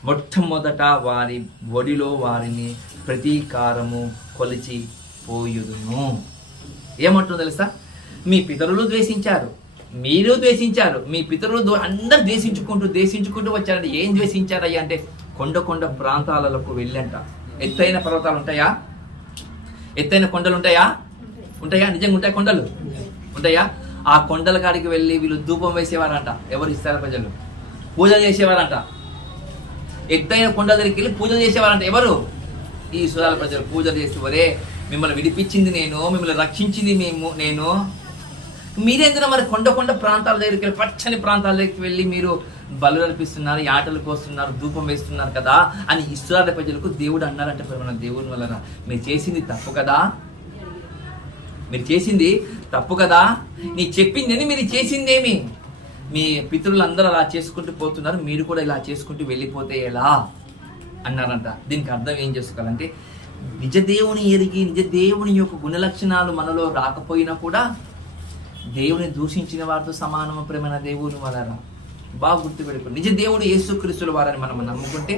మొట్టమొదట వారి ఒడిలో వారిని ప్రతీకారము కొలిచి పోయుదును. ఏమంటుందో తెలుసా? మీ పితరులు ద్వేషించారు, మీరు ద్వేషించారు, మీ పితరులు అందరు ద్వేషించుకుంటూ వచ్చారంటే ఏం ద్వేషించారయ్యా అంటే కొండ ప్రాంతాలకు వెళ్ళంట. ఎత్తైన పర్వతాలు ఉంటాయా? ఎత్తైన కొండలు ఉంటాయా? నిజంగా ఉంటాయి కొండలు ఉంటాయా? ఆ కొండల కాడికి వెళ్ళి వీళ్ళు ధూపం వేసేవారంట. ఎవరు ఇస్తారు ప్రజలు? పూజలు చేసేవారంట. ఎత్తైన కొండల దగ్గరికి వెళ్ళి పూజలు చేసేవారంట. ఎవరు? ఈ ఇశ్రాయేలు ప్రజలు పూజలు చేస్తూ, వరే మిమ్మల్ని విడిపించింది నేను, మిమ్మల్ని రక్షించింది నేను, మీరేందుకు మరి కొండ ప్రాంతాల దగ్గరికి వెళ్ళి, పచ్చని ప్రాంతాల దగ్గరికి వెళ్ళి మీరు బలు అర్పిస్తున్నారు, యాటలు కోస్తున్నారు, ధూపం వేస్తున్నారు కదా అని ఇశ్రాయేలు ప్రజలకు దేవుడు అన్నారంటే మన దేవుని వలన. మీరు చేసింది తప్పు కదా, మీరు చేసింది తప్పు కదా, నీ చెప్పిందని మీరు చేసిందేమి? మీ పితరులు అందరూ అలా చేసుకుంటూ పోతున్నారు, మీరు కూడా ఇలా చేసుకుంటూ వెళ్ళిపోతే ఎలా అన్నారంట. దీనికి అర్థం ఏం చేసుకోవాలంటే, నిజ దేవుని ఎరిగి నిజ దేవుని యొక్క గుణలక్షణాలు మనలో రాకపోయినా కూడా దేవుని దూషించిన వారితో సమానము ప్రేమైన దేవుని వలన. బాగా గుర్తుపెట్టుకోండి, నిజ దేవుడు యేసుక్రీస్తుల వారని మనం నమ్ముకుంటే,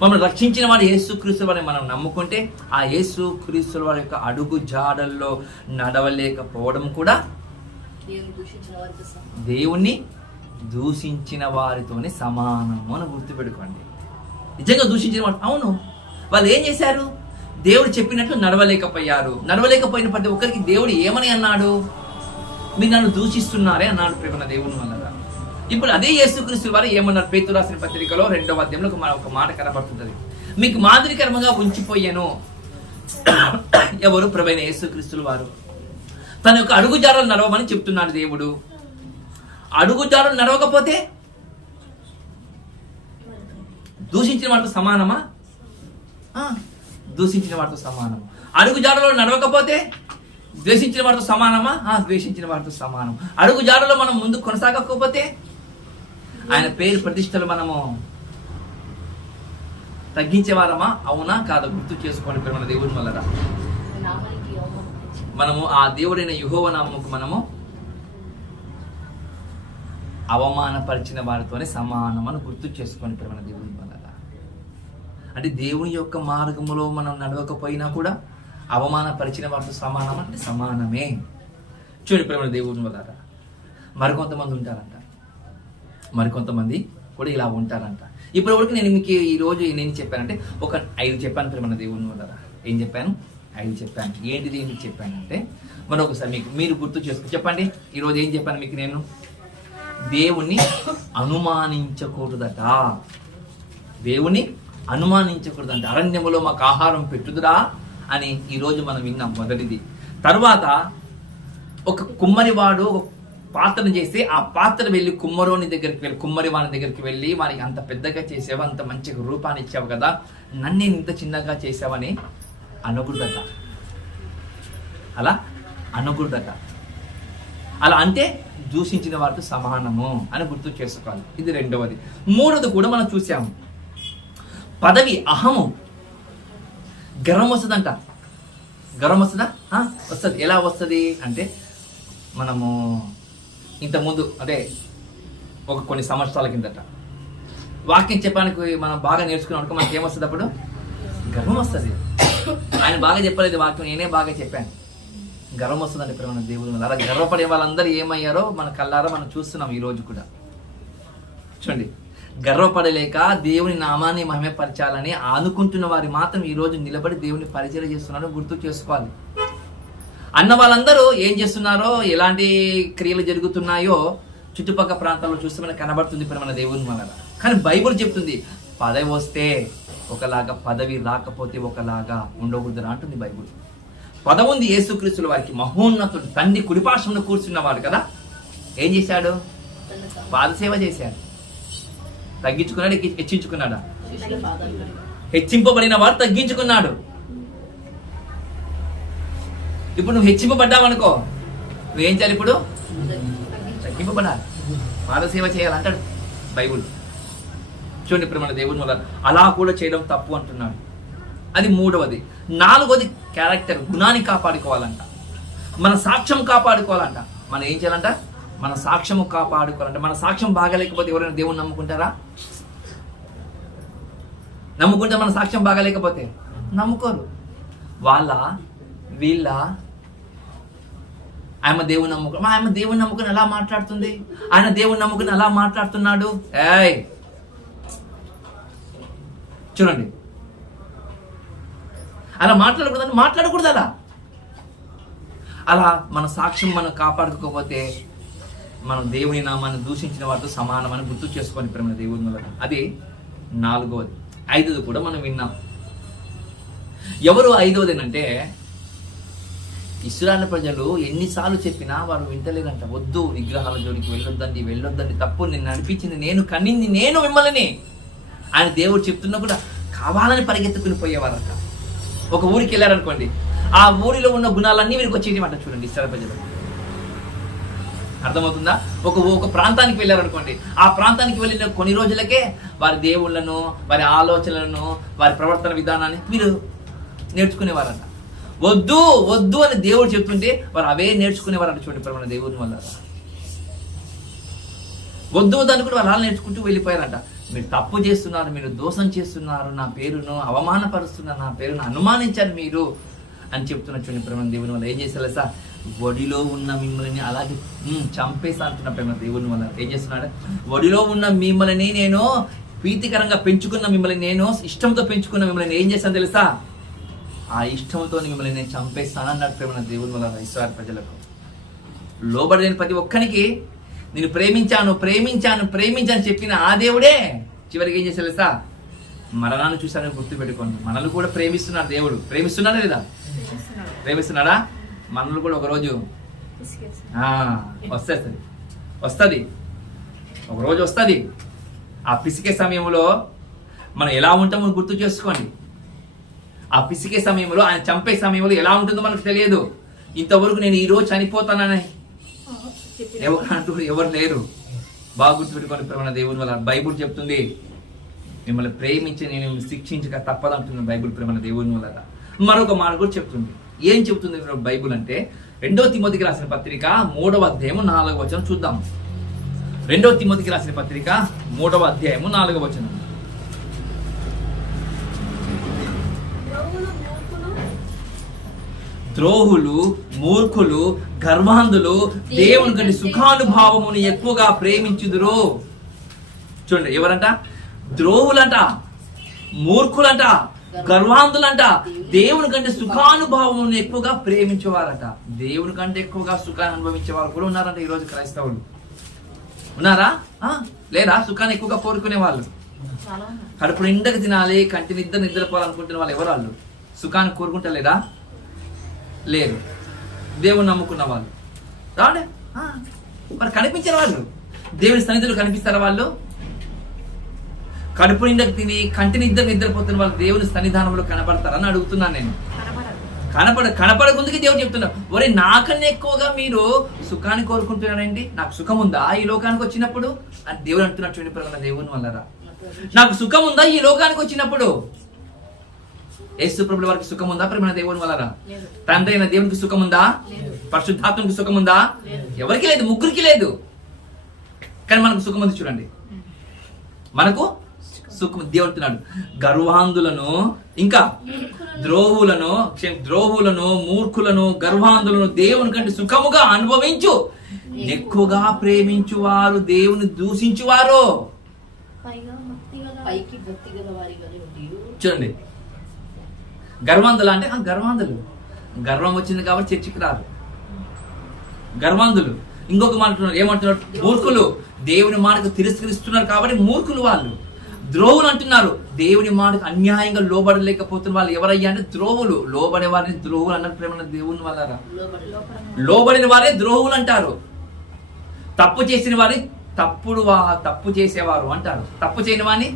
మమ్మల్ని రక్షించిన వాడు యేసుక్రీస్తుల వారిని మనం నమ్ముకుంటే, ఆ యేసుక్రీస్తుల వారి యొక్క అడుగు జాడల్లో నడవలేకపోవడం కూడా దేవుణ్ణి దూషించిన వారితోనే సమానము అని గుర్తుపెట్టుకోండి. నిజంగా దూషించిన వాడు, అవును, వాళ్ళు ఏం చేశారు? దేవుడు చెప్పినట్లు నడవలేకపోయారు. నడవలేకపోయిన ప్రతి ఒక్కరికి దేవుడు ఏమని అన్నాడు? మీరు నన్ను దూషిస్తున్నారే అన్నాడు ప్రేమ దేవుని వల్ల. ఇప్పుడు అదే యేసుక్రీస్తు వారు ఏమన్నారు? పేతురు రాసిన పత్రికలో 2వ అధ్యాయంలో ఒక మాట కనబడుతుంది. మీకు మాదిరికరంగా ఉంచిపోయాను. ఎవరు? ప్రభువైన యేసుక్రీస్తుల వారు. తన యొక్క అడుగుజాడలు నడవమని చెప్తున్నాడు దేవుడు. అడుగుజాడలు నడవకపోతే దూషించిన వాటితో సమానమా? దూషించిన వాటితో సమానం. అడుగుజాడలో నడవకపోతే ద్వేషించిన వారితో సమానమా? ద్వేషించిన వారితో సమానం. అడుగు జాడలో మనం ముందు కొనసాగకపోతే ఆయన పేరు ప్రతిష్టలు మనము తగ్గించేవారమా? అవునా కాదా? గుర్తు చేసుకోండి ప్రేమ దేవుని వల్ల. మనము ఆ దేవుడైన యెహోవా నామముకు మనము అవమానపరిచిన వారితోనే సమానం అని గుర్తు చేసుకోండి ప్రేమ దేవుని వల్ల. అంటే దేవుని యొక్క మార్గములో మనం నడవకపోయినా కూడా అవమానపరిచిన వారితో సమానం అంటే సమానమే. చూడండి ప్రేమ దేవుని వల్ల. మరికొంతమంది ఉంటారంట, మరికొంతమంది కూడా ఇలా ఉంటారంట. ఇప్పటి వరకు నేను మీకు ఈరోజు నేను చెప్పానంటే ఒక 5 చెప్పాను ప్రియమైన దేవుని వల్ల. ఏం చెప్పాను? 5 చెప్పాను. ఏంటిది మీకు చెప్పానంటే మరొకసారి మీరు గుర్తు చేసుకుని చెప్పండి. ఈరోజు ఏం చెప్పాను మీకు నేను? దేవుణ్ణి అనుమానించకూడదట. దేవుని అనుమానించకూడదంట. అరణ్యములో మాకు ఆహారం పెట్టుదురా అని ఈరోజు మనం విన్నాం, మొదటిది. తర్వాత ఒక కుమ్మరివాడు పాత్రను చేసి ఆ పాత్ర వెళ్ళి కుమ్మరోని దగ్గరికి వెళ్ళి కుమ్మరివాని దగ్గరికి వెళ్ళి వారికి అంత పెద్దగా చేసావు, అంత మంచిగా రూపాన్ని ఇచ్చావు కదా, నన్ను ఇంత చిన్నగా చేసావని అనకూడదట. అలా అనకూడదట. అలా అంటే దూషించిన వారితో సమానము అని గుర్తు చేసుకోవాలి. ఇది రెండవది. మూడవది కూడా మనం చూసాము, పదవి, అహము, గర్వం వస్తుందంట. గర్వం వస్తుందా? వస్తుంది. ఎలా వస్తుంది అంటే మనము ఇంతకుముందు అదే కొన్ని సంవత్సరాల కిందట వాక్యం చెప్పడానికి మనం బాగా నేర్చుకున్నాం. మనకి ఏమొస్తుంది? అప్పుడు గర్వం వస్తుంది. ఆయన బాగా చెప్పలేదు వాక్యం, నేనే బాగా చెప్పాను. గర్వం వస్తుందండి ఇప్పుడు మన దేవుని. అలా గర్వపడే వాళ్ళందరూ ఏమయ్యారో మన కళ్ళారా మనం చూస్తున్నాం ఈ రోజు కూడా. చూడండి, గర్వపడలేక దేవుని నామాన్ని మహిమపరచాలని అనుకుంటున్న వారి మాత్రం ఈ రోజు నిలబడి దేవుని పరిచయం చేస్తున్నారో గుర్తు చేసుకోవాలి. అన్న వాళ్ళందరూ ఏం చేస్తున్నారో, ఎలాంటి క్రియలు జరుగుతున్నాయో చుట్టుపక్కల ప్రాంతాల్లో చూస్తే మనకు కనబడుతుంది ఇప్పుడు మన దేవుని వల్ల. కానీ బైబుల్ చెప్తుంది పదవి వస్తే ఒకలాగా, పదవి రాకపోతే ఒకలాగా ఉండకూడదురా అంటుంది బైబుల్. పదవి ఉంది యేసుక్రీస్తుల వారికి, మహోన్నతుడు, తండ్రి కుడిపార్శ్వమున కూర్చున్నవాడు కదా. ఏం చేశాడు? పాదసేవ చేశాడు. తగ్గించుకున్నాడు, హెచ్చించుకున్నాడా? హెచ్చింపబడిన వాడు తగ్గించుకున్నాడు. ఇప్పుడు నువ్వు హెచ్చింపబడ్డావు అనుకో, నువ్వేం చేయాలి? ఇప్పుడు తగ్గింపబడాలి, పాదసేవ చేయాలంటాడు బైబుల్. చూడండి ఇప్పుడు మన దేవుని వల్ల అలా కూడా చేయడం తప్పు అంటున్నాడు. అది మూడవది. నాలుగవది క్యారెక్టర్, గుణాన్ని కాపాడుకోవాలంట. మన సాక్ష్యం కాపాడుకోవాలంట. మనం ఏం చేయాలంట? మన సాక్ష్యము కాపాడుకోవాలంట. మన సాక్ష్యం బాగాలేకపోతే ఎవరైనా దేవుని నమ్ముకుంటారా? నమ్ముకుంటే మన సాక్ష్యం బాగాలేకపోతే నమ్ముకోరు. వీళ్ళ ఆయన దేవుని నమ్ముకుని ఎలా మాట్లాడుతుంది, ఆయన దేవుని నమ్ముకుని ఎలా మాట్లాడుతున్నాడు. చూడండి, అలా మాట్లాడకూడదు. అలా మన సాక్ష్యం మనం కాపాడుకోకపోతే మనం దేవుని నామాన్ని దూషించిన వారితో సమానమని గుర్తు చేసుకొని ప్రేమ దేవుని వల్ల. అది నాలుగవది. ఐదవది కూడా మనం విన్నాం. ఎవరు ఐదవది అంటే ఇశ్రాయేలు ప్రజలు ఎన్నిసార్లు చెప్పినా వారు వింటలేదంట. వద్దు, విగ్రహాల జోలికి వెళ్ళొద్దండి, తప్పు, నేను నడిపించింది నేను, కన్నింది నేను మిమ్మల్ని ఆయన దేవుడు చెప్తున్నా కూడా కావాలని పరిగెత్తుకుని పోయేవారంట. ఒక ఊరికి వెళ్ళారనుకోండి, ఆ ఊరిలో ఉన్న గుణాలన్నీ వీరికి వచ్చేయమంట. చూడండి ఇశ్రాయేలు ప్రజలు. అర్థమవుతుందా? ఒక ప్రాంతానికి వెళ్ళారనుకోండి, ఆ ప్రాంతానికి వెళ్ళిన కొన్ని రోజులకే వారి దేవుళ్ళను, వారి ఆలోచనలను, వారి ప్రవర్తన విధానాన్ని వీరు నేర్చుకునేవారంట. వద్దు అని దేవుడు చెప్తుంటే వారు అవే నేర్చుకునేవారంట. చూడండి మన దేవుని వల్ల వద్దు దాన్ని కూడా వాళ్ళు నేర్చుకుంటూ వెళ్ళిపోయారంట. మీరు తప్పు చేస్తున్నారు, మీరు దోషం చేస్తున్నారు, నా పేరును అవమానపరుస్తున్నారు, నా పేరును అనుమానించారు మీరు అని చెప్తున్న చూడండి ప్రేమ దేవుని వల్ల. ఏం చేశారు సార్? ఒడిలో ఉన్న మిమ్మల్ని అలాగే చంపేసా అంటున్న ప్రేమ దేవుని వల్ల. ఏం చేస్తున్నాడు? ఒడిలో ఉన్న మిమ్మల్ని నేను ప్రీతికరంగా పెంచుకున్న మిమ్మల్ని, నేను ఇష్టంతో పెంచుకున్న మిమ్మల్ని ఏం చేశాను తెలుసా? ఆ ఇష్టంతో మిమ్మల్ని నేను చంపేస్తానన్నాడు ప్రేమ దేవుని వల్ల. ఇశ్రాయేలు ప్రజలకు లోబడలేని ప్రతి ఒక్కరికి నేను ప్రేమించాను చెప్పిన ఆ దేవుడే చివరికి ఏం చేశారు తెలుసా? మరణాన్ని చూశానని గుర్తు పెట్టుకోండి. మనల్ని కూడా ప్రేమిస్తున్నాడు దేవుడు. ప్రేమిస్తున్నాడా లేదా? ప్రేమిస్తున్నాడా? మనల్ని కూడా ఒకరోజు వస్తుంది, ఒకరోజు వస్తుంది. ఆ పిసికే సమయంలో మనం ఎలా ఉంటామో గుర్తు చేసుకోండి. ఆ పిసికే సమయంలో, ఆయన చంపే సమయంలో ఎలా ఉంటుందో మనకు తెలియదు. ఇంతవరకు నేను ఈ రోజు చనిపోతానని ఎవరు లేరు. బాగా గుర్తుపెట్టుకోండి ప్రేమ దేవుని వల్ల. బైబుల్ చెప్తుంది మిమ్మల్ని ప్రేమించి నేను శిక్షించక తప్పదంటున్నాను బైబుల్ ప్రేమ దేవుని వల్ల. మరొక మాట కూడా చెప్తుంది. ఏం చెప్తుంది బైబుల్ అంటే 2 తిమోతికి రాసిన పత్రిక 3వ అధ్యాయము 4వ వచనం చూద్దాం. 2 తిమోతికి రాసిన పత్రిక 3వ అధ్యాయము 4వ వచనం. ద్రోహులు, మూర్ఖులు, గర్వాంధులు దేవుని కంటే సుఖానుభావమును ఎక్కువగా ప్రేమించుదురు. చూడండి, ఎవరంట? ద్రోవులంట, మూర్ఖులంట, గర్వాంధులంట, దేవుని కంటే సుఖానుభవం ఎక్కువగా ప్రేమించేవారట. దేవుని కంటే ఎక్కువగా సుఖాన్ని అనుభవించేవారు కూడా ఉన్నారంట ఈరోజు క్రైస్తవులు. ఉన్నారా? లేరా? సుఖాన్ని ఎక్కువగా కోరుకునే వాళ్ళు, కడుపు నిండగా తినాలి, కంటి నిద్రపోవాలనుకుంటున్న వాళ్ళు ఎవరు? వాళ్ళు సుఖాన్ని కోరుకుంటలేరా? లేరు. దేవుని నమ్ముకున్న వాళ్ళు రాడే మరి కనిపించారు వాళ్ళు. దేవుని సన్నిధిలో కనిపిస్తారా వాళ్ళు? కడుపు నిండకు తిని కంటి నిద్రపోతున్న వాళ్ళు దేవుని సన్నిధానంలో కనపడతారని అడుగుతున్నాను నేను. కనపడకుందుకే దేవుడు చెప్తున్నారు, ఒరే నాకన్నా ఎక్కువగా మీరు సుఖాన్ని కోరుకుంటున్నారండి, నాకు సుఖం ఉందా ఈ లోకానికి వచ్చినప్పుడు అని దేవుడు అంటున్నట్టు చూడండి. దేవుని వల్లరా నాకు సుఖం ఉందా ఈ లోకానికి వచ్చినప్పుడు? యేసు ప్రభువుల వారికి సుఖం ఉందా ప్రేమ దేవుని వల్లరా? తండ్రి అయిన దేవునికి సుఖం ఉందా? పరిశుద్ధాత్మకి సుఖం ఉందా? ఎవరికి లేదు, ముగ్గురికి లేదు. కానీ మనకు సుఖం ఉంది. చూడండి, మనకు సుఖం. దేవుడు అంటున్నాడు, గర్వాంధులను, ఇంకా ద్రోహులను, మూర్ఖులను, గర్వాంధులను దేవుని కంటే సుఖముగా అనుభవించు, ఎక్కువగా ప్రేమించువారు, దేవుని దూషించువారు. చూడండి, గర్వాంధులు అంటే గర్వాంధులు, గర్వం వచ్చింది కాబట్టి చర్చికి రారు గర్వాంధులు. ఇంకొక మాట ఏమంటున్నారు? మూర్ఖులు, దేవుని మాటకు తిరస్కరిస్తున్నారు కాబట్టి మూర్ఖులు వాళ్ళు. ద్రోవులు అంటున్నారు, దేవుని మాటకు అన్యాయంగా లోబడలేకపోతున్న వాళ్ళు ఎవరయ్యా అంటే ద్రోవులు. లోబడే వారిని ద్రోవులు అన్నారు ప్రేమ దేవుని వల్లరా. లోబడిన వారే ద్రోవులు అంటారు. తప్పు చేసిన వారిని తప్పు చేసేవారు అంటారు. తప్పు చేయని వారిని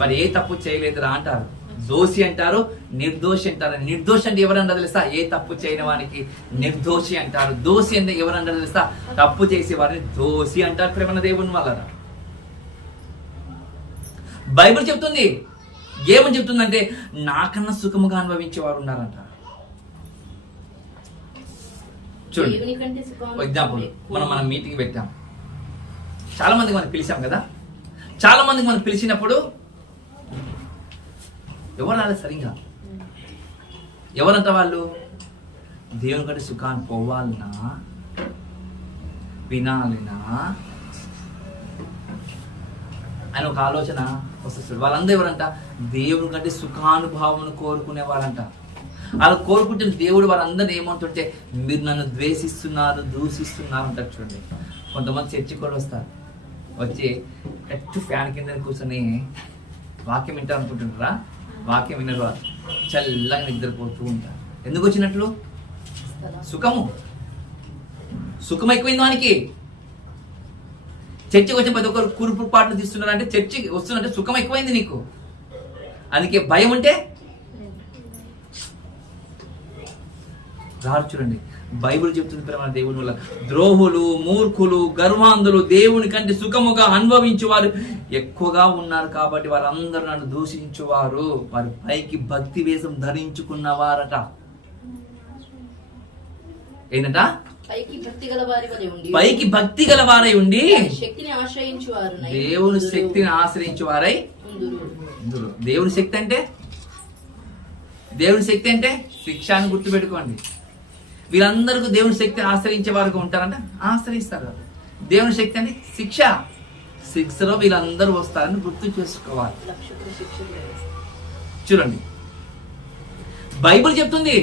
మరి ఏ తప్పు చేయలేదురా అంటారు. దోషి అంటారు, నిర్దోషి అంటారు. నిర్దోషి అంటే ఎవరన్నా తెలుసా? ఏ తప్పు చేయని వారికి నిర్దోషి అంటారు. దోషి అంటే ఎవరన్నా తెలుసా? తప్పు చేసే వారిని దోషి అంటారు ప్రేమ దేవుని వల్లరా. బైబిల్ చెప్తుంది, ఏమని చెప్తుందంటే నాకన్నా సుఖముగా అనుభవించే వారు ఉన్నారంట. చూడండి, ఎగ్జాంపుల్, మనం మీటింగ్ పెట్టాం, చాలా మందికి మనం పిలిచాం కదా. చాలా మందికి మనం పిలిచినప్పుడు ఎవరు రాలేదు సరిగా. ఎవరంట వాళ్ళు? దేవుని కంటే సుఖాన్ని పోవాలనా, వినాలినా అని ఒక ఆలోచన వస్తుంది. వాళ్ళందరూ ఎవరంట? దేవుని కంటే సుఖానుభావం కోరుకునే వాళ్ళంట. అలా కోరుకుంటే దేవుడు వాళ్ళందరూ ఏమంటుంటే మీరు నన్ను ద్వేషిస్తున్నారు, దూషిస్తున్నారు అంటారు. చూడండి, కొంతమంది చర్చి కూడా వస్తారు, వచ్చి కట్టు ఫ్యాన్ కింద కూర్చొని వాక్యం వింటారు అనుకుంటుంటారా? వాక్యం వినరు, చల్లగా నిద్రపోతూ ఉంటారు. ఎందుకు వచ్చినట్లు? సుఖం ఎక్కువైంది వానికి. చర్చికి వచ్చిన ప్రతి ఒక్కరు కురుపు పాటలు తీస్తున్నారంటే చర్చికి వస్తున్నట్టే సుఖం ఎక్కువైంది నీకు. అందుకే భయం ఉంటే రారు. చూడండి, బైబిల్ చెప్తుంది ప్రేమ దేవుని వల్ల ద్రోహులు, మూర్ఖులు, గర్వాంధులు దేవుని కంటే సుఖముగా అనుభవించువారు ఎక్కువగా ఉన్నారు కాబట్టి వారందరూ నన్ను దూషించువారు. వారి పైకి భక్తి వేషం ధరించుకున్నవారట. ఏంటంట? పైకి భక్తి గల వారై ఉండి దేవుని శక్తిని ఆశ్రయించువారై. దేవుని శక్తి అంటే శిక్ష అని గుర్తుపెట్టుకోండి. వీళ్ళందరికీ దేవుని శక్తిని ఆశ్రయించే వారికి ఉంటారంటే ఆశ్రయిస్తారు. దేవుని శక్తి అంటే శిక్షలో వీళ్ళందరూ వస్తారని గుర్తు చేసుకోవాలి. చూడండి, బైబిల్ చెప్తుంది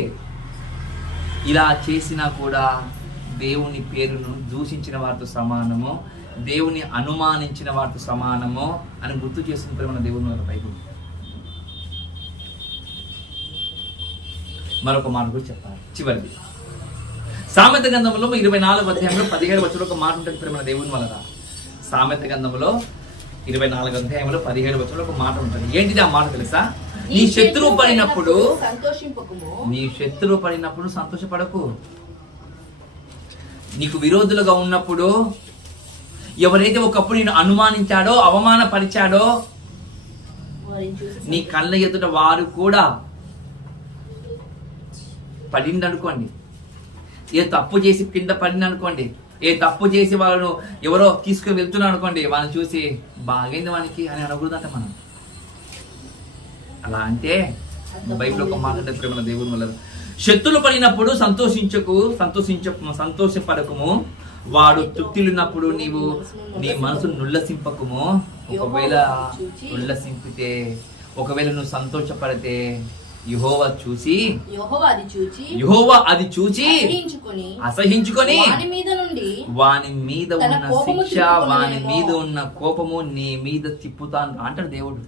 ఇలా చేసినా కూడా దేవుని పేరును దూషించిన వారితో సమానము, దేవుని అనుమానించిన వారితో సమానము అని గుర్తు చేస్తుంది మన దేవుని వారి బైబిల్. మరొక మాట కూడా చెప్పాలి చివరిది. సామెత గ్రంథంలో 24వ అధ్యాయంలో 17వ వచనంలో ఒక మాట ఉంటుంది ప్రేమ దేవుని వలన. సామెత గ్రంథంలో 24వ అధ్యాయంలో 17వ వచనంలో ఒక మాట ఉంటుంది. ఏంటిది ఆ మాట తెలుసా? నీ శత్రువు పడినప్పుడు సంతోషపడకు. నీకు విరోధులుగా ఉన్నప్పుడు, ఎవరైతే ఒకప్పుడు నేను అనుమానించాడో, అవమానపరిచాడో, నీ కళ్ళ ఎదుట వారు కూడా పడింది అనుకోండి, ఏ తప్పు చేసి కింద పడింది అనుకోండి, ఏ తప్పు చేసి వాళ్ళను ఎవరో తీసుకుని వెళ్తున్నారు అనుకోండి, వాళ్ళని చూసి బాగైంది వానికి అని అనకూడదంట మనం. అలా అంటే బైబిల్ ఒక మాట అంటే ప్రేమ దేవుని వల్ల, శత్రులు పడినప్పుడు సంతోషపడకము, వాడు తృప్తిలున్నప్పుడు నీవు నీ మనసును నుల్లసింపకము. ఒకవేళ నుల్లసింపితే, ఒకవేళ నువ్వు సంతోషపడితే యెహోవా అది చూచి అసహించుకొని వాని మీద ఉన్న శిక్ష, వాని మీద ఉన్న కోపము నీ మీద తిప్పుతాను అంటాడు దేవుడు.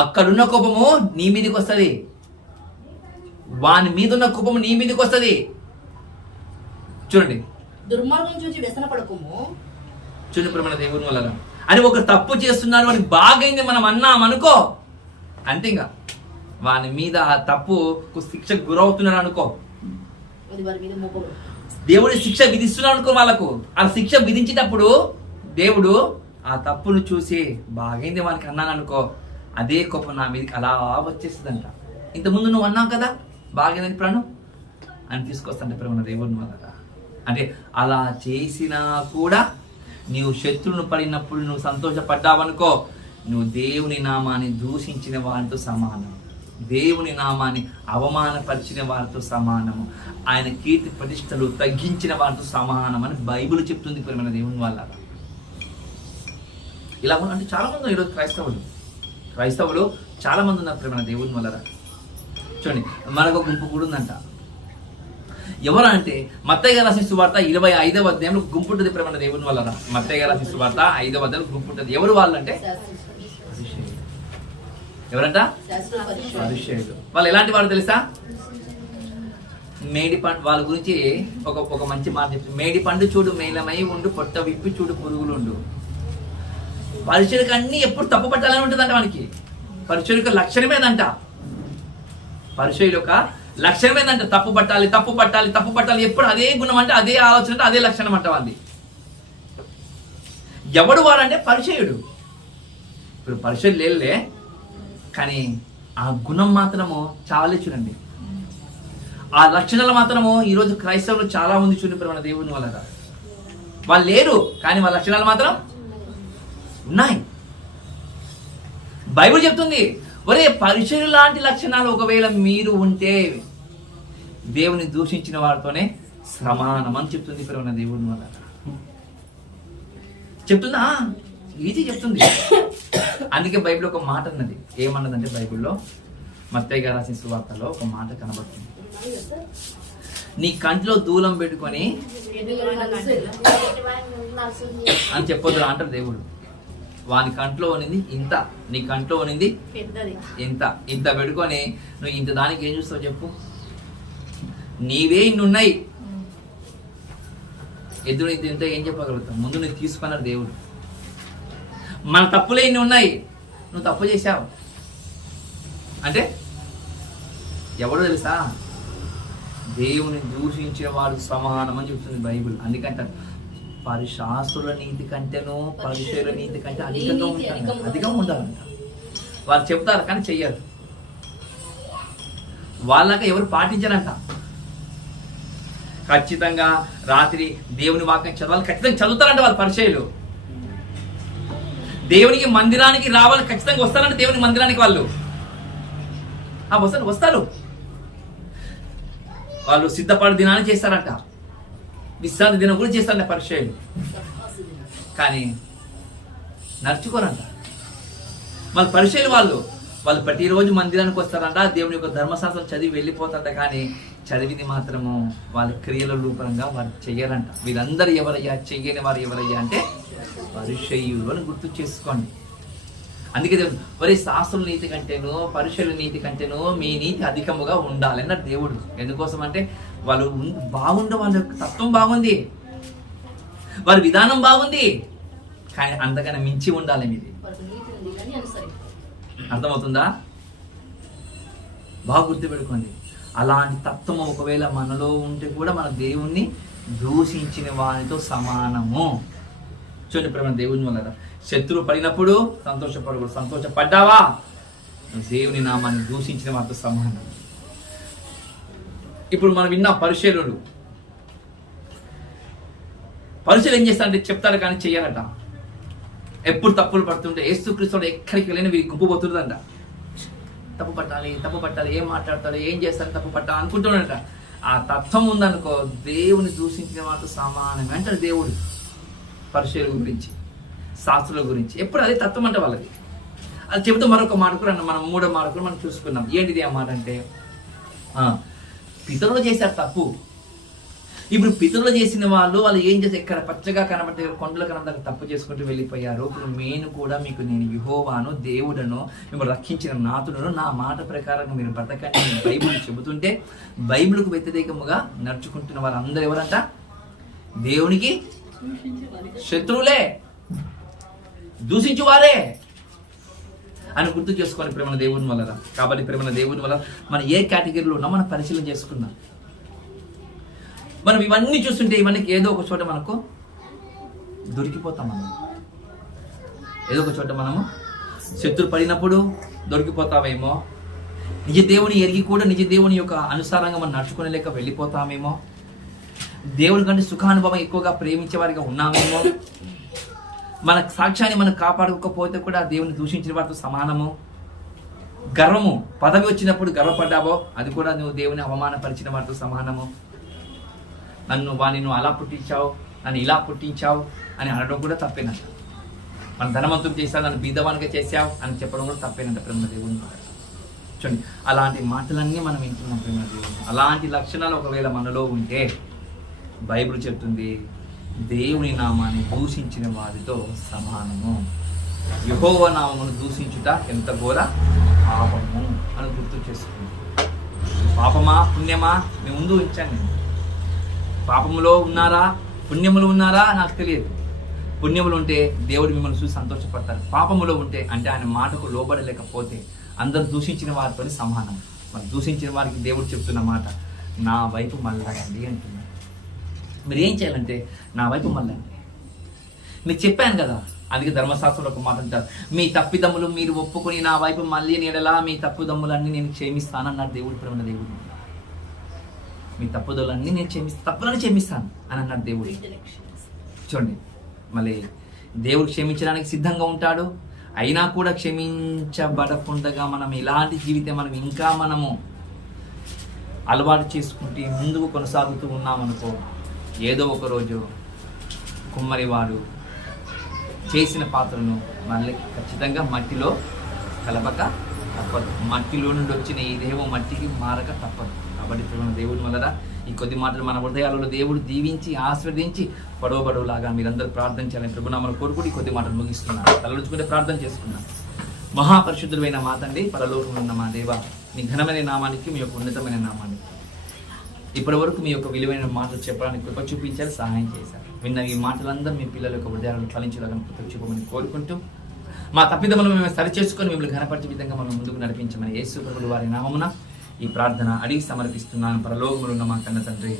అక్కడున్న కోపము నీ మీదకి వస్తుంది, వాని మీద ఉన్న కోపము నీ మీదకి వస్తుంది. చూడండి, దుర్మార్గం చూసి వ్యసన పడకము. చూడండి ప్రేమ దేవుని వల్ల అని ఒక తప్పు చేస్తున్నారు అని బాగైంది మనం అన్నాం అనుకో, అంటే ఇంకా వాని మీద ఆ తప్పుకు శిక్షకు గురవుతున్నారు అనుకో, దేవుడు శిక్ష విధిస్తున్నాడు అనుకో, వాళ్ళకు ఆ శిక్ష విధించేటప్పుడు దేవుడు ఆ తప్పును చూసి బాగైంది వానికి అన్నాను అనుకో, అదే కోపం నా మీదకి అలా వచ్చేస్తుందంట. ఇంతకుముందు నువ్వు అన్నావు కదా బాగైందని ప్రాణం అని తీసుకొస్తాంట ప్రేమ దేవుని వల్ల. అంటే అలా చేసినా కూడా నీవు శత్రువును పడినప్పుడు నువ్వు సంతోషపడ్డావనుకో, నువ్వు దేవుని నామాన్ని దూషించిన వారితో సమానం, దేవుని నామాన్ని అవమానపరిచిన వారితో సమానము, ఆయన కీర్తి ప్రతిష్టలు తగ్గించిన వారితో సమానం అని బైబిల్ చెప్తుంది ప్రేమ దేవుని వల్ల. ఇలా అంటే చాలా మంది ఈరోజు క్రైస్తవులు చాలా మంది ఉన్నారు ప్రేమ దేవుని వల్ల. చూడండి, మనకు గుంపు కూడా ఉందంట. ఎవరు అంటే మత్తయి గారు రాసిన సువార్త 25వ అధ్యాయంలో గుంపు ఉంటుంది ప్రేమ దేవుని వల్ల. మత్తయి గారు రాసిన సువార్త 5వ అధ్యాయంలో గుంపు ఉంటుంది. ఎవరు వాళ్ళు అంటే ఎవరంట? పరిసయ్యులు. వాళ్ళు ఎలాంటి వారు తెలుసా? మేడి పండు, వాళ్ళ గురించి ఒక మంచి మాట చెప్తుంది. మేడి పండు చూడు మేలమై ఉండు, పొట్ట విప్పి చూడు పురుగులు ఉండు. పరిచయులకు అన్ని ఎప్పుడు తప్పు పట్టాలని ఉంటుందంట. వానికి పరిచయుల యొక్క లక్షణమేదంట. పరిచయుల యొక్క లక్షణమేదంట తప్పు పట్టాలి, తప్పు పట్టాలి, తప్పు పట్టాలి. ఎప్పుడు అదే గుణం అంటే, అదే ఆలోచన అంటే, అదే లక్షణం అంట వాళ్ళది. ఎవడు వాడంటే పరిచయుడు. ఇప్పుడు పరిచయులు లేదులే, కానీ ఆ గుణం మాత్రము చాలే. చూడండి, ఆ లక్షణాలు మాత్రము ఈరోజు క్రైస్తవులు చాలా మంది చూడండి మన దేవుని వల్ల. వాళ్ళు లేరు కానీ వాళ్ళ లక్షణాలు మాత్రం ఉన్నాయి. బైబిల్ చెప్తుంది, ఒరే పరిచయులు లాంటి లక్షణాలు ఒకవేళ మీరు ఉంటే దేవుని దూషించిన వారితోనే సమానం అని చెప్తుంది ప్రేమ దేవుని వల్ల. చెప్తుందా? ఈజీ చెప్తుంది. అందుకే బైబిల్ ఒక మాట అన్నది. ఏమన్నదంటే బైబిల్లో మత్తయి గారు రాసిన సువార్తలో ఒక మాట కనబడుతుంది. నీ కంట్లో దూలం పెట్టుకొని అని చెప్పొద్దు అంటారు దేవుడు. వాని కంట్లో ఉన్నది ఇంత, నీ కంట్లో ఉన్నది ఇంత, ఇంత పెట్టుకొని నువ్వు ఇంత దానికి ఏం చూస్తావు చెప్పు? నీవే ఇన్ని ఉన్నాయి, ఎదురు ఇంత ఇంత ఏం చెప్పగలుగుతావు? ముందు నువ్వు తీసుకున్నారు దేవుడు. మన తప్పులే ఇన్ని ఉన్నాయి, నువ్వు తప్పు చేశావు అంటే ఎవడో తెలుసా? దేవుని దూషించిన వాడు సమానం అని చెప్తుంది బైబిల్. అందుకంటే పరిశాస్త్రుల నీతి కంటేనో పరిచయుల నీతి కంటే అధికంగా ఉండాలంట. వాళ్ళు చెప్తారు కానీ చెయ్యరు. వాళ్ళక ఎవరు పాటించారంట. ఖచ్చితంగా రాత్రి దేవుని వాక్యం చదవాలి, ఖచ్చితంగా చదువుతారంట వాళ్ళు. పరిచయులు దేవునికి మందిరానికి రావాలి, ఖచ్చితంగా వస్తారంట దేవుని మందిరానికి. వాళ్ళు వస్తారు. వాళ్ళు సిద్ధపడి దినాన్ని చేస్తారంట, విశ్రాంతి దినం కూడా చేస్తారంట పరిచయులు. కానీ నడుచుకోరంట వాళ్ళు. పరిచయులు వాళ్ళు ప్రతిరోజు మందిరానికి వస్తారంట, దేవుని యొక్క ధర్మశాస్త్రం చదివి వెళ్ళిపోతారంట. కానీ చదివింది మాత్రము వాళ్ళ క్రియల రూపంగా వారు చెయ్యరంట. వీళ్ళందరూ ఎవరయ్యా? చెయ్యని వారు ఎవరయ్యా అంటే పరిచయులు అని గుర్తు చేసుకోండి. అందుకే ఒరే శాస్త్రుల నీతి కంటేనో పరిచయుల నీతి కంటేనో మీ నీతి అధికముగా ఉండాలి అన్నారు దేవుడు. ఎందుకోసం అంటే వాళ్ళు బాగుండే, వాళ్ళ యొక్క తత్వం బాగుంది, వారి విధానం బాగుంది, కానీ అంతకన్నా మించి ఉండాలి మీది. అర్థమవుతుందా? బాగా గుర్తుపెట్టుకోండి. అలాంటి తత్వం ఒకవేళ మనలో ఉంటే కూడా మన దేవుణ్ణి దూషించిన వారితో సమానము. చూడండి ప్రేమ దేవుని వల్ల. శత్రువు పడినప్పుడు సంతోషపడకూడదు. సంతోషపడ్డావా దేవుని నామాన్ని దూషించిన వారితో సమానం. ఇప్పుడు మనం విన్న పరిచయులు ఏం చేస్తారంటే చెప్తారు కానీ చెయ్యారట. ఎప్పుడు తప్పులు పడుతుంటే యేసుక్రీస్తు ఎక్కడికి వెళ్ళినా వీరికి గుంపు పోతుందంట. తప్పు పట్టాలి, ఏం మాట్లాడతాడు, ఏం చేస్తాడు, తప్పు పట్టాలి అనుకుంటున్నాడట. ఆ తత్వం ఉందనుకో, దేవుని దూషించిన వాటితో సమానమే అంటాడు దేవుడు. పరిచయుల గురించి, శాస్త్రుల గురించి ఎప్పుడు అదే తత్వం అంటే వాళ్ళది. అది చెబుతూ మరొక మాట కూడా మనం 3వ మాట కూడా మనం చూసుకున్నాం. ఏంటిది ఆ మాట అంటే, పితరులు చేశారు తప్పు. ఇప్పుడు పితరులు చేసిన వాళ్ళు ఏం చేసి ఇక్కడ పచ్చగా కనబడే కొండలు కనబడే తప్పు చేసుకుంటూ వెళ్ళిపోయారు. ఇప్పుడు నేను కూడా మీకు నేను యెహోవాను, దేవుడను, మిమ్మల్ని రక్షించిన నాథుడను, నా మాట ప్రకారంగా మీరు బ్రతకండి అని బైబిల్ చెబుతుంటే, బైబిల్కు వ్యతిరేకముగా నడుచుకుంటున్న వారందరూ ఎవరంట? దేవునికి శత్రువులే, దూషించువారే అని గుర్తు చేసుకోవాలి ప్రేమ దేవుని వల్ల. కాబట్టి ప్రేమ దేవుని వల్ల మనం ఏ కేటగిరీలో ఉన్నా మనం పరిశీలన చేసుకుందాం. మనం ఇవన్నీ చూస్తుంటే ఇవన్నీ ఏదో ఒక చోట మనకు దొరికిపోతాం. ఏదో ఒక చోట మనము శత్రు పడినప్పుడు దొరికిపోతామేమో, నిజ దేవుని ఎరిగి కూడా నిజ దేవుని యొక్క అనుసారంగా మనం నడుచుకునే లేక వెళ్ళిపోతామేమో, దేవుని కంటే సుఖానుభవం ఎక్కువగా ప్రేమించే వారిగా ఉన్నామేమో, మన సాక్ష్యాన్ని మనం కాపాడుకోకపోతే కూడా దేవుని దూషించిన వారితో సమానము. గర్వము, పదవి వచ్చినప్పుడు గర్వపడ్డావో అది కూడా నువ్వు దేవుని అవమానపరిచిన వారితో సమానము. వాడిని నువ్వు అలా పుట్టించావు, నన్ను ఇలా పుట్టించావు అని అనడం కూడా తప్పేనంట. మన ధనవంతులు చేశావు, నన్ను బీదవానిగా చేశావు అని చెప్పడం కూడా తప్పేనంట ప్రేమ దేవుని. చూడండి, అలాంటి మాటలన్నీ మనం వింటున్నాం ప్రేమ దేవుని. అలాంటి లక్షణాలు ఒకవేళ మనలో ఉంటే బైబిల్ చెప్తుంది దేవుని నామాన్ని దూషించిన వారితో సమానము. యెహోవా నామమును దూషించుట ఎంత ఘోర పాపము అని గుర్తు చేసుకుంది. పాపమా పుణ్యమా మీ ముందు ఉంచాను నేను. పాపములో ఉన్నారా, పుణ్యములు ఉన్నారా నాకు తెలియదు. పుణ్యములు ఉంటే దేవుడు మిమ్మల్ని చూసి సంతోషపడతారు. పాపములో ఉంటే అంటే ఆయన మాటకు లోబడలేకపోతే అందరు దూషించిన వారితో సమానం. మరి దూషించిన వారికి దేవుడు చెప్తున్న మాట, నా వైపు మళ్ళండి అంటున్నాడు. మీరు ఏం చేయాలంటే నా వైపు మళ్ళండి. మీకు చెప్పాను కదా, అందుకే ధర్మశాస్త్రంలో ఒక మాట అంటారు, మీ తప్పిదమ్ములు మీరు ఒప్పుకొని నా వైపు మళ్ళీ నీడలా మీ తప్పుదమ్ములన్నీ నేను క్షమిస్తానన్నాడు దేవుడు. ప్రేమ దేవుడు, మీ తప్పుదలన్నీ నేను తప్పులను క్షమిస్తాను అని అన్నాడు దేవుడు. చూడండి, మళ్ళీ దేవుడు క్షమించడానికి సిద్ధంగా ఉంటాడు. అయినా కూడా క్షమించబడకుండా మనం ఇలాంటి జీవితం మనము అలవాటు చేసుకుంటే ముందుకు కొనసాగుతూ ఉన్నామనుకో, ఏదో ఒక రోజు కుమ్మరివాడు చేసిన పాత్రను మళ్ళీ ఖచ్చితంగా మట్టిలో కలపక తప్పదు. మట్టిలో నుండి వచ్చిన ఈ దేహం మట్టికి మారక తప్పదు. కాబట్టి ప్రేమ దేవుడి వల్ల ఈ కొద్ది మాటలు మన హృదయాలలో దేవుడు దీవించి ఆశీర్వదించి పడవలాగా మీరందరూ ప్రార్థన చేయాలని ప్రభునామములో కోరుకుని కొద్ది మాటలు ముగిస్తున్నాను. తలలుచుకుంటే ప్రార్థన చేసుకున్నాను. మహాపరిశుద్ధుడైన మా తండ్రి, పరలోకమున ఉన్న మా దేవ, నీ ఘనమైన నామానికి, మీ యొక్క ఉన్నతమైన నామానికి ఇప్పటి వరకు మీ యొక్క విలువైన మాటలు చెప్పడానికి కృప చూపించారు, సహాయం చేశారు. విన్న ఈ మాటలందరూ మీ పిల్లల యొక్క హృదయాలను ఫలించేలాగా కృప చూపమని కోరుకుంటూ, మా తప్పిదములను మేము సరిచేసుకొని మిమ్మల్ని ఘనపరిచే విధంగా మనం ముందుకు నడిపించమని యేసు ప్రభువు వారి నామమున ఈ ప్రార్థన అడిగి సమర్పిస్తున్నాను. పరలోకములో ఉన్న మా కన్న తండ్రి.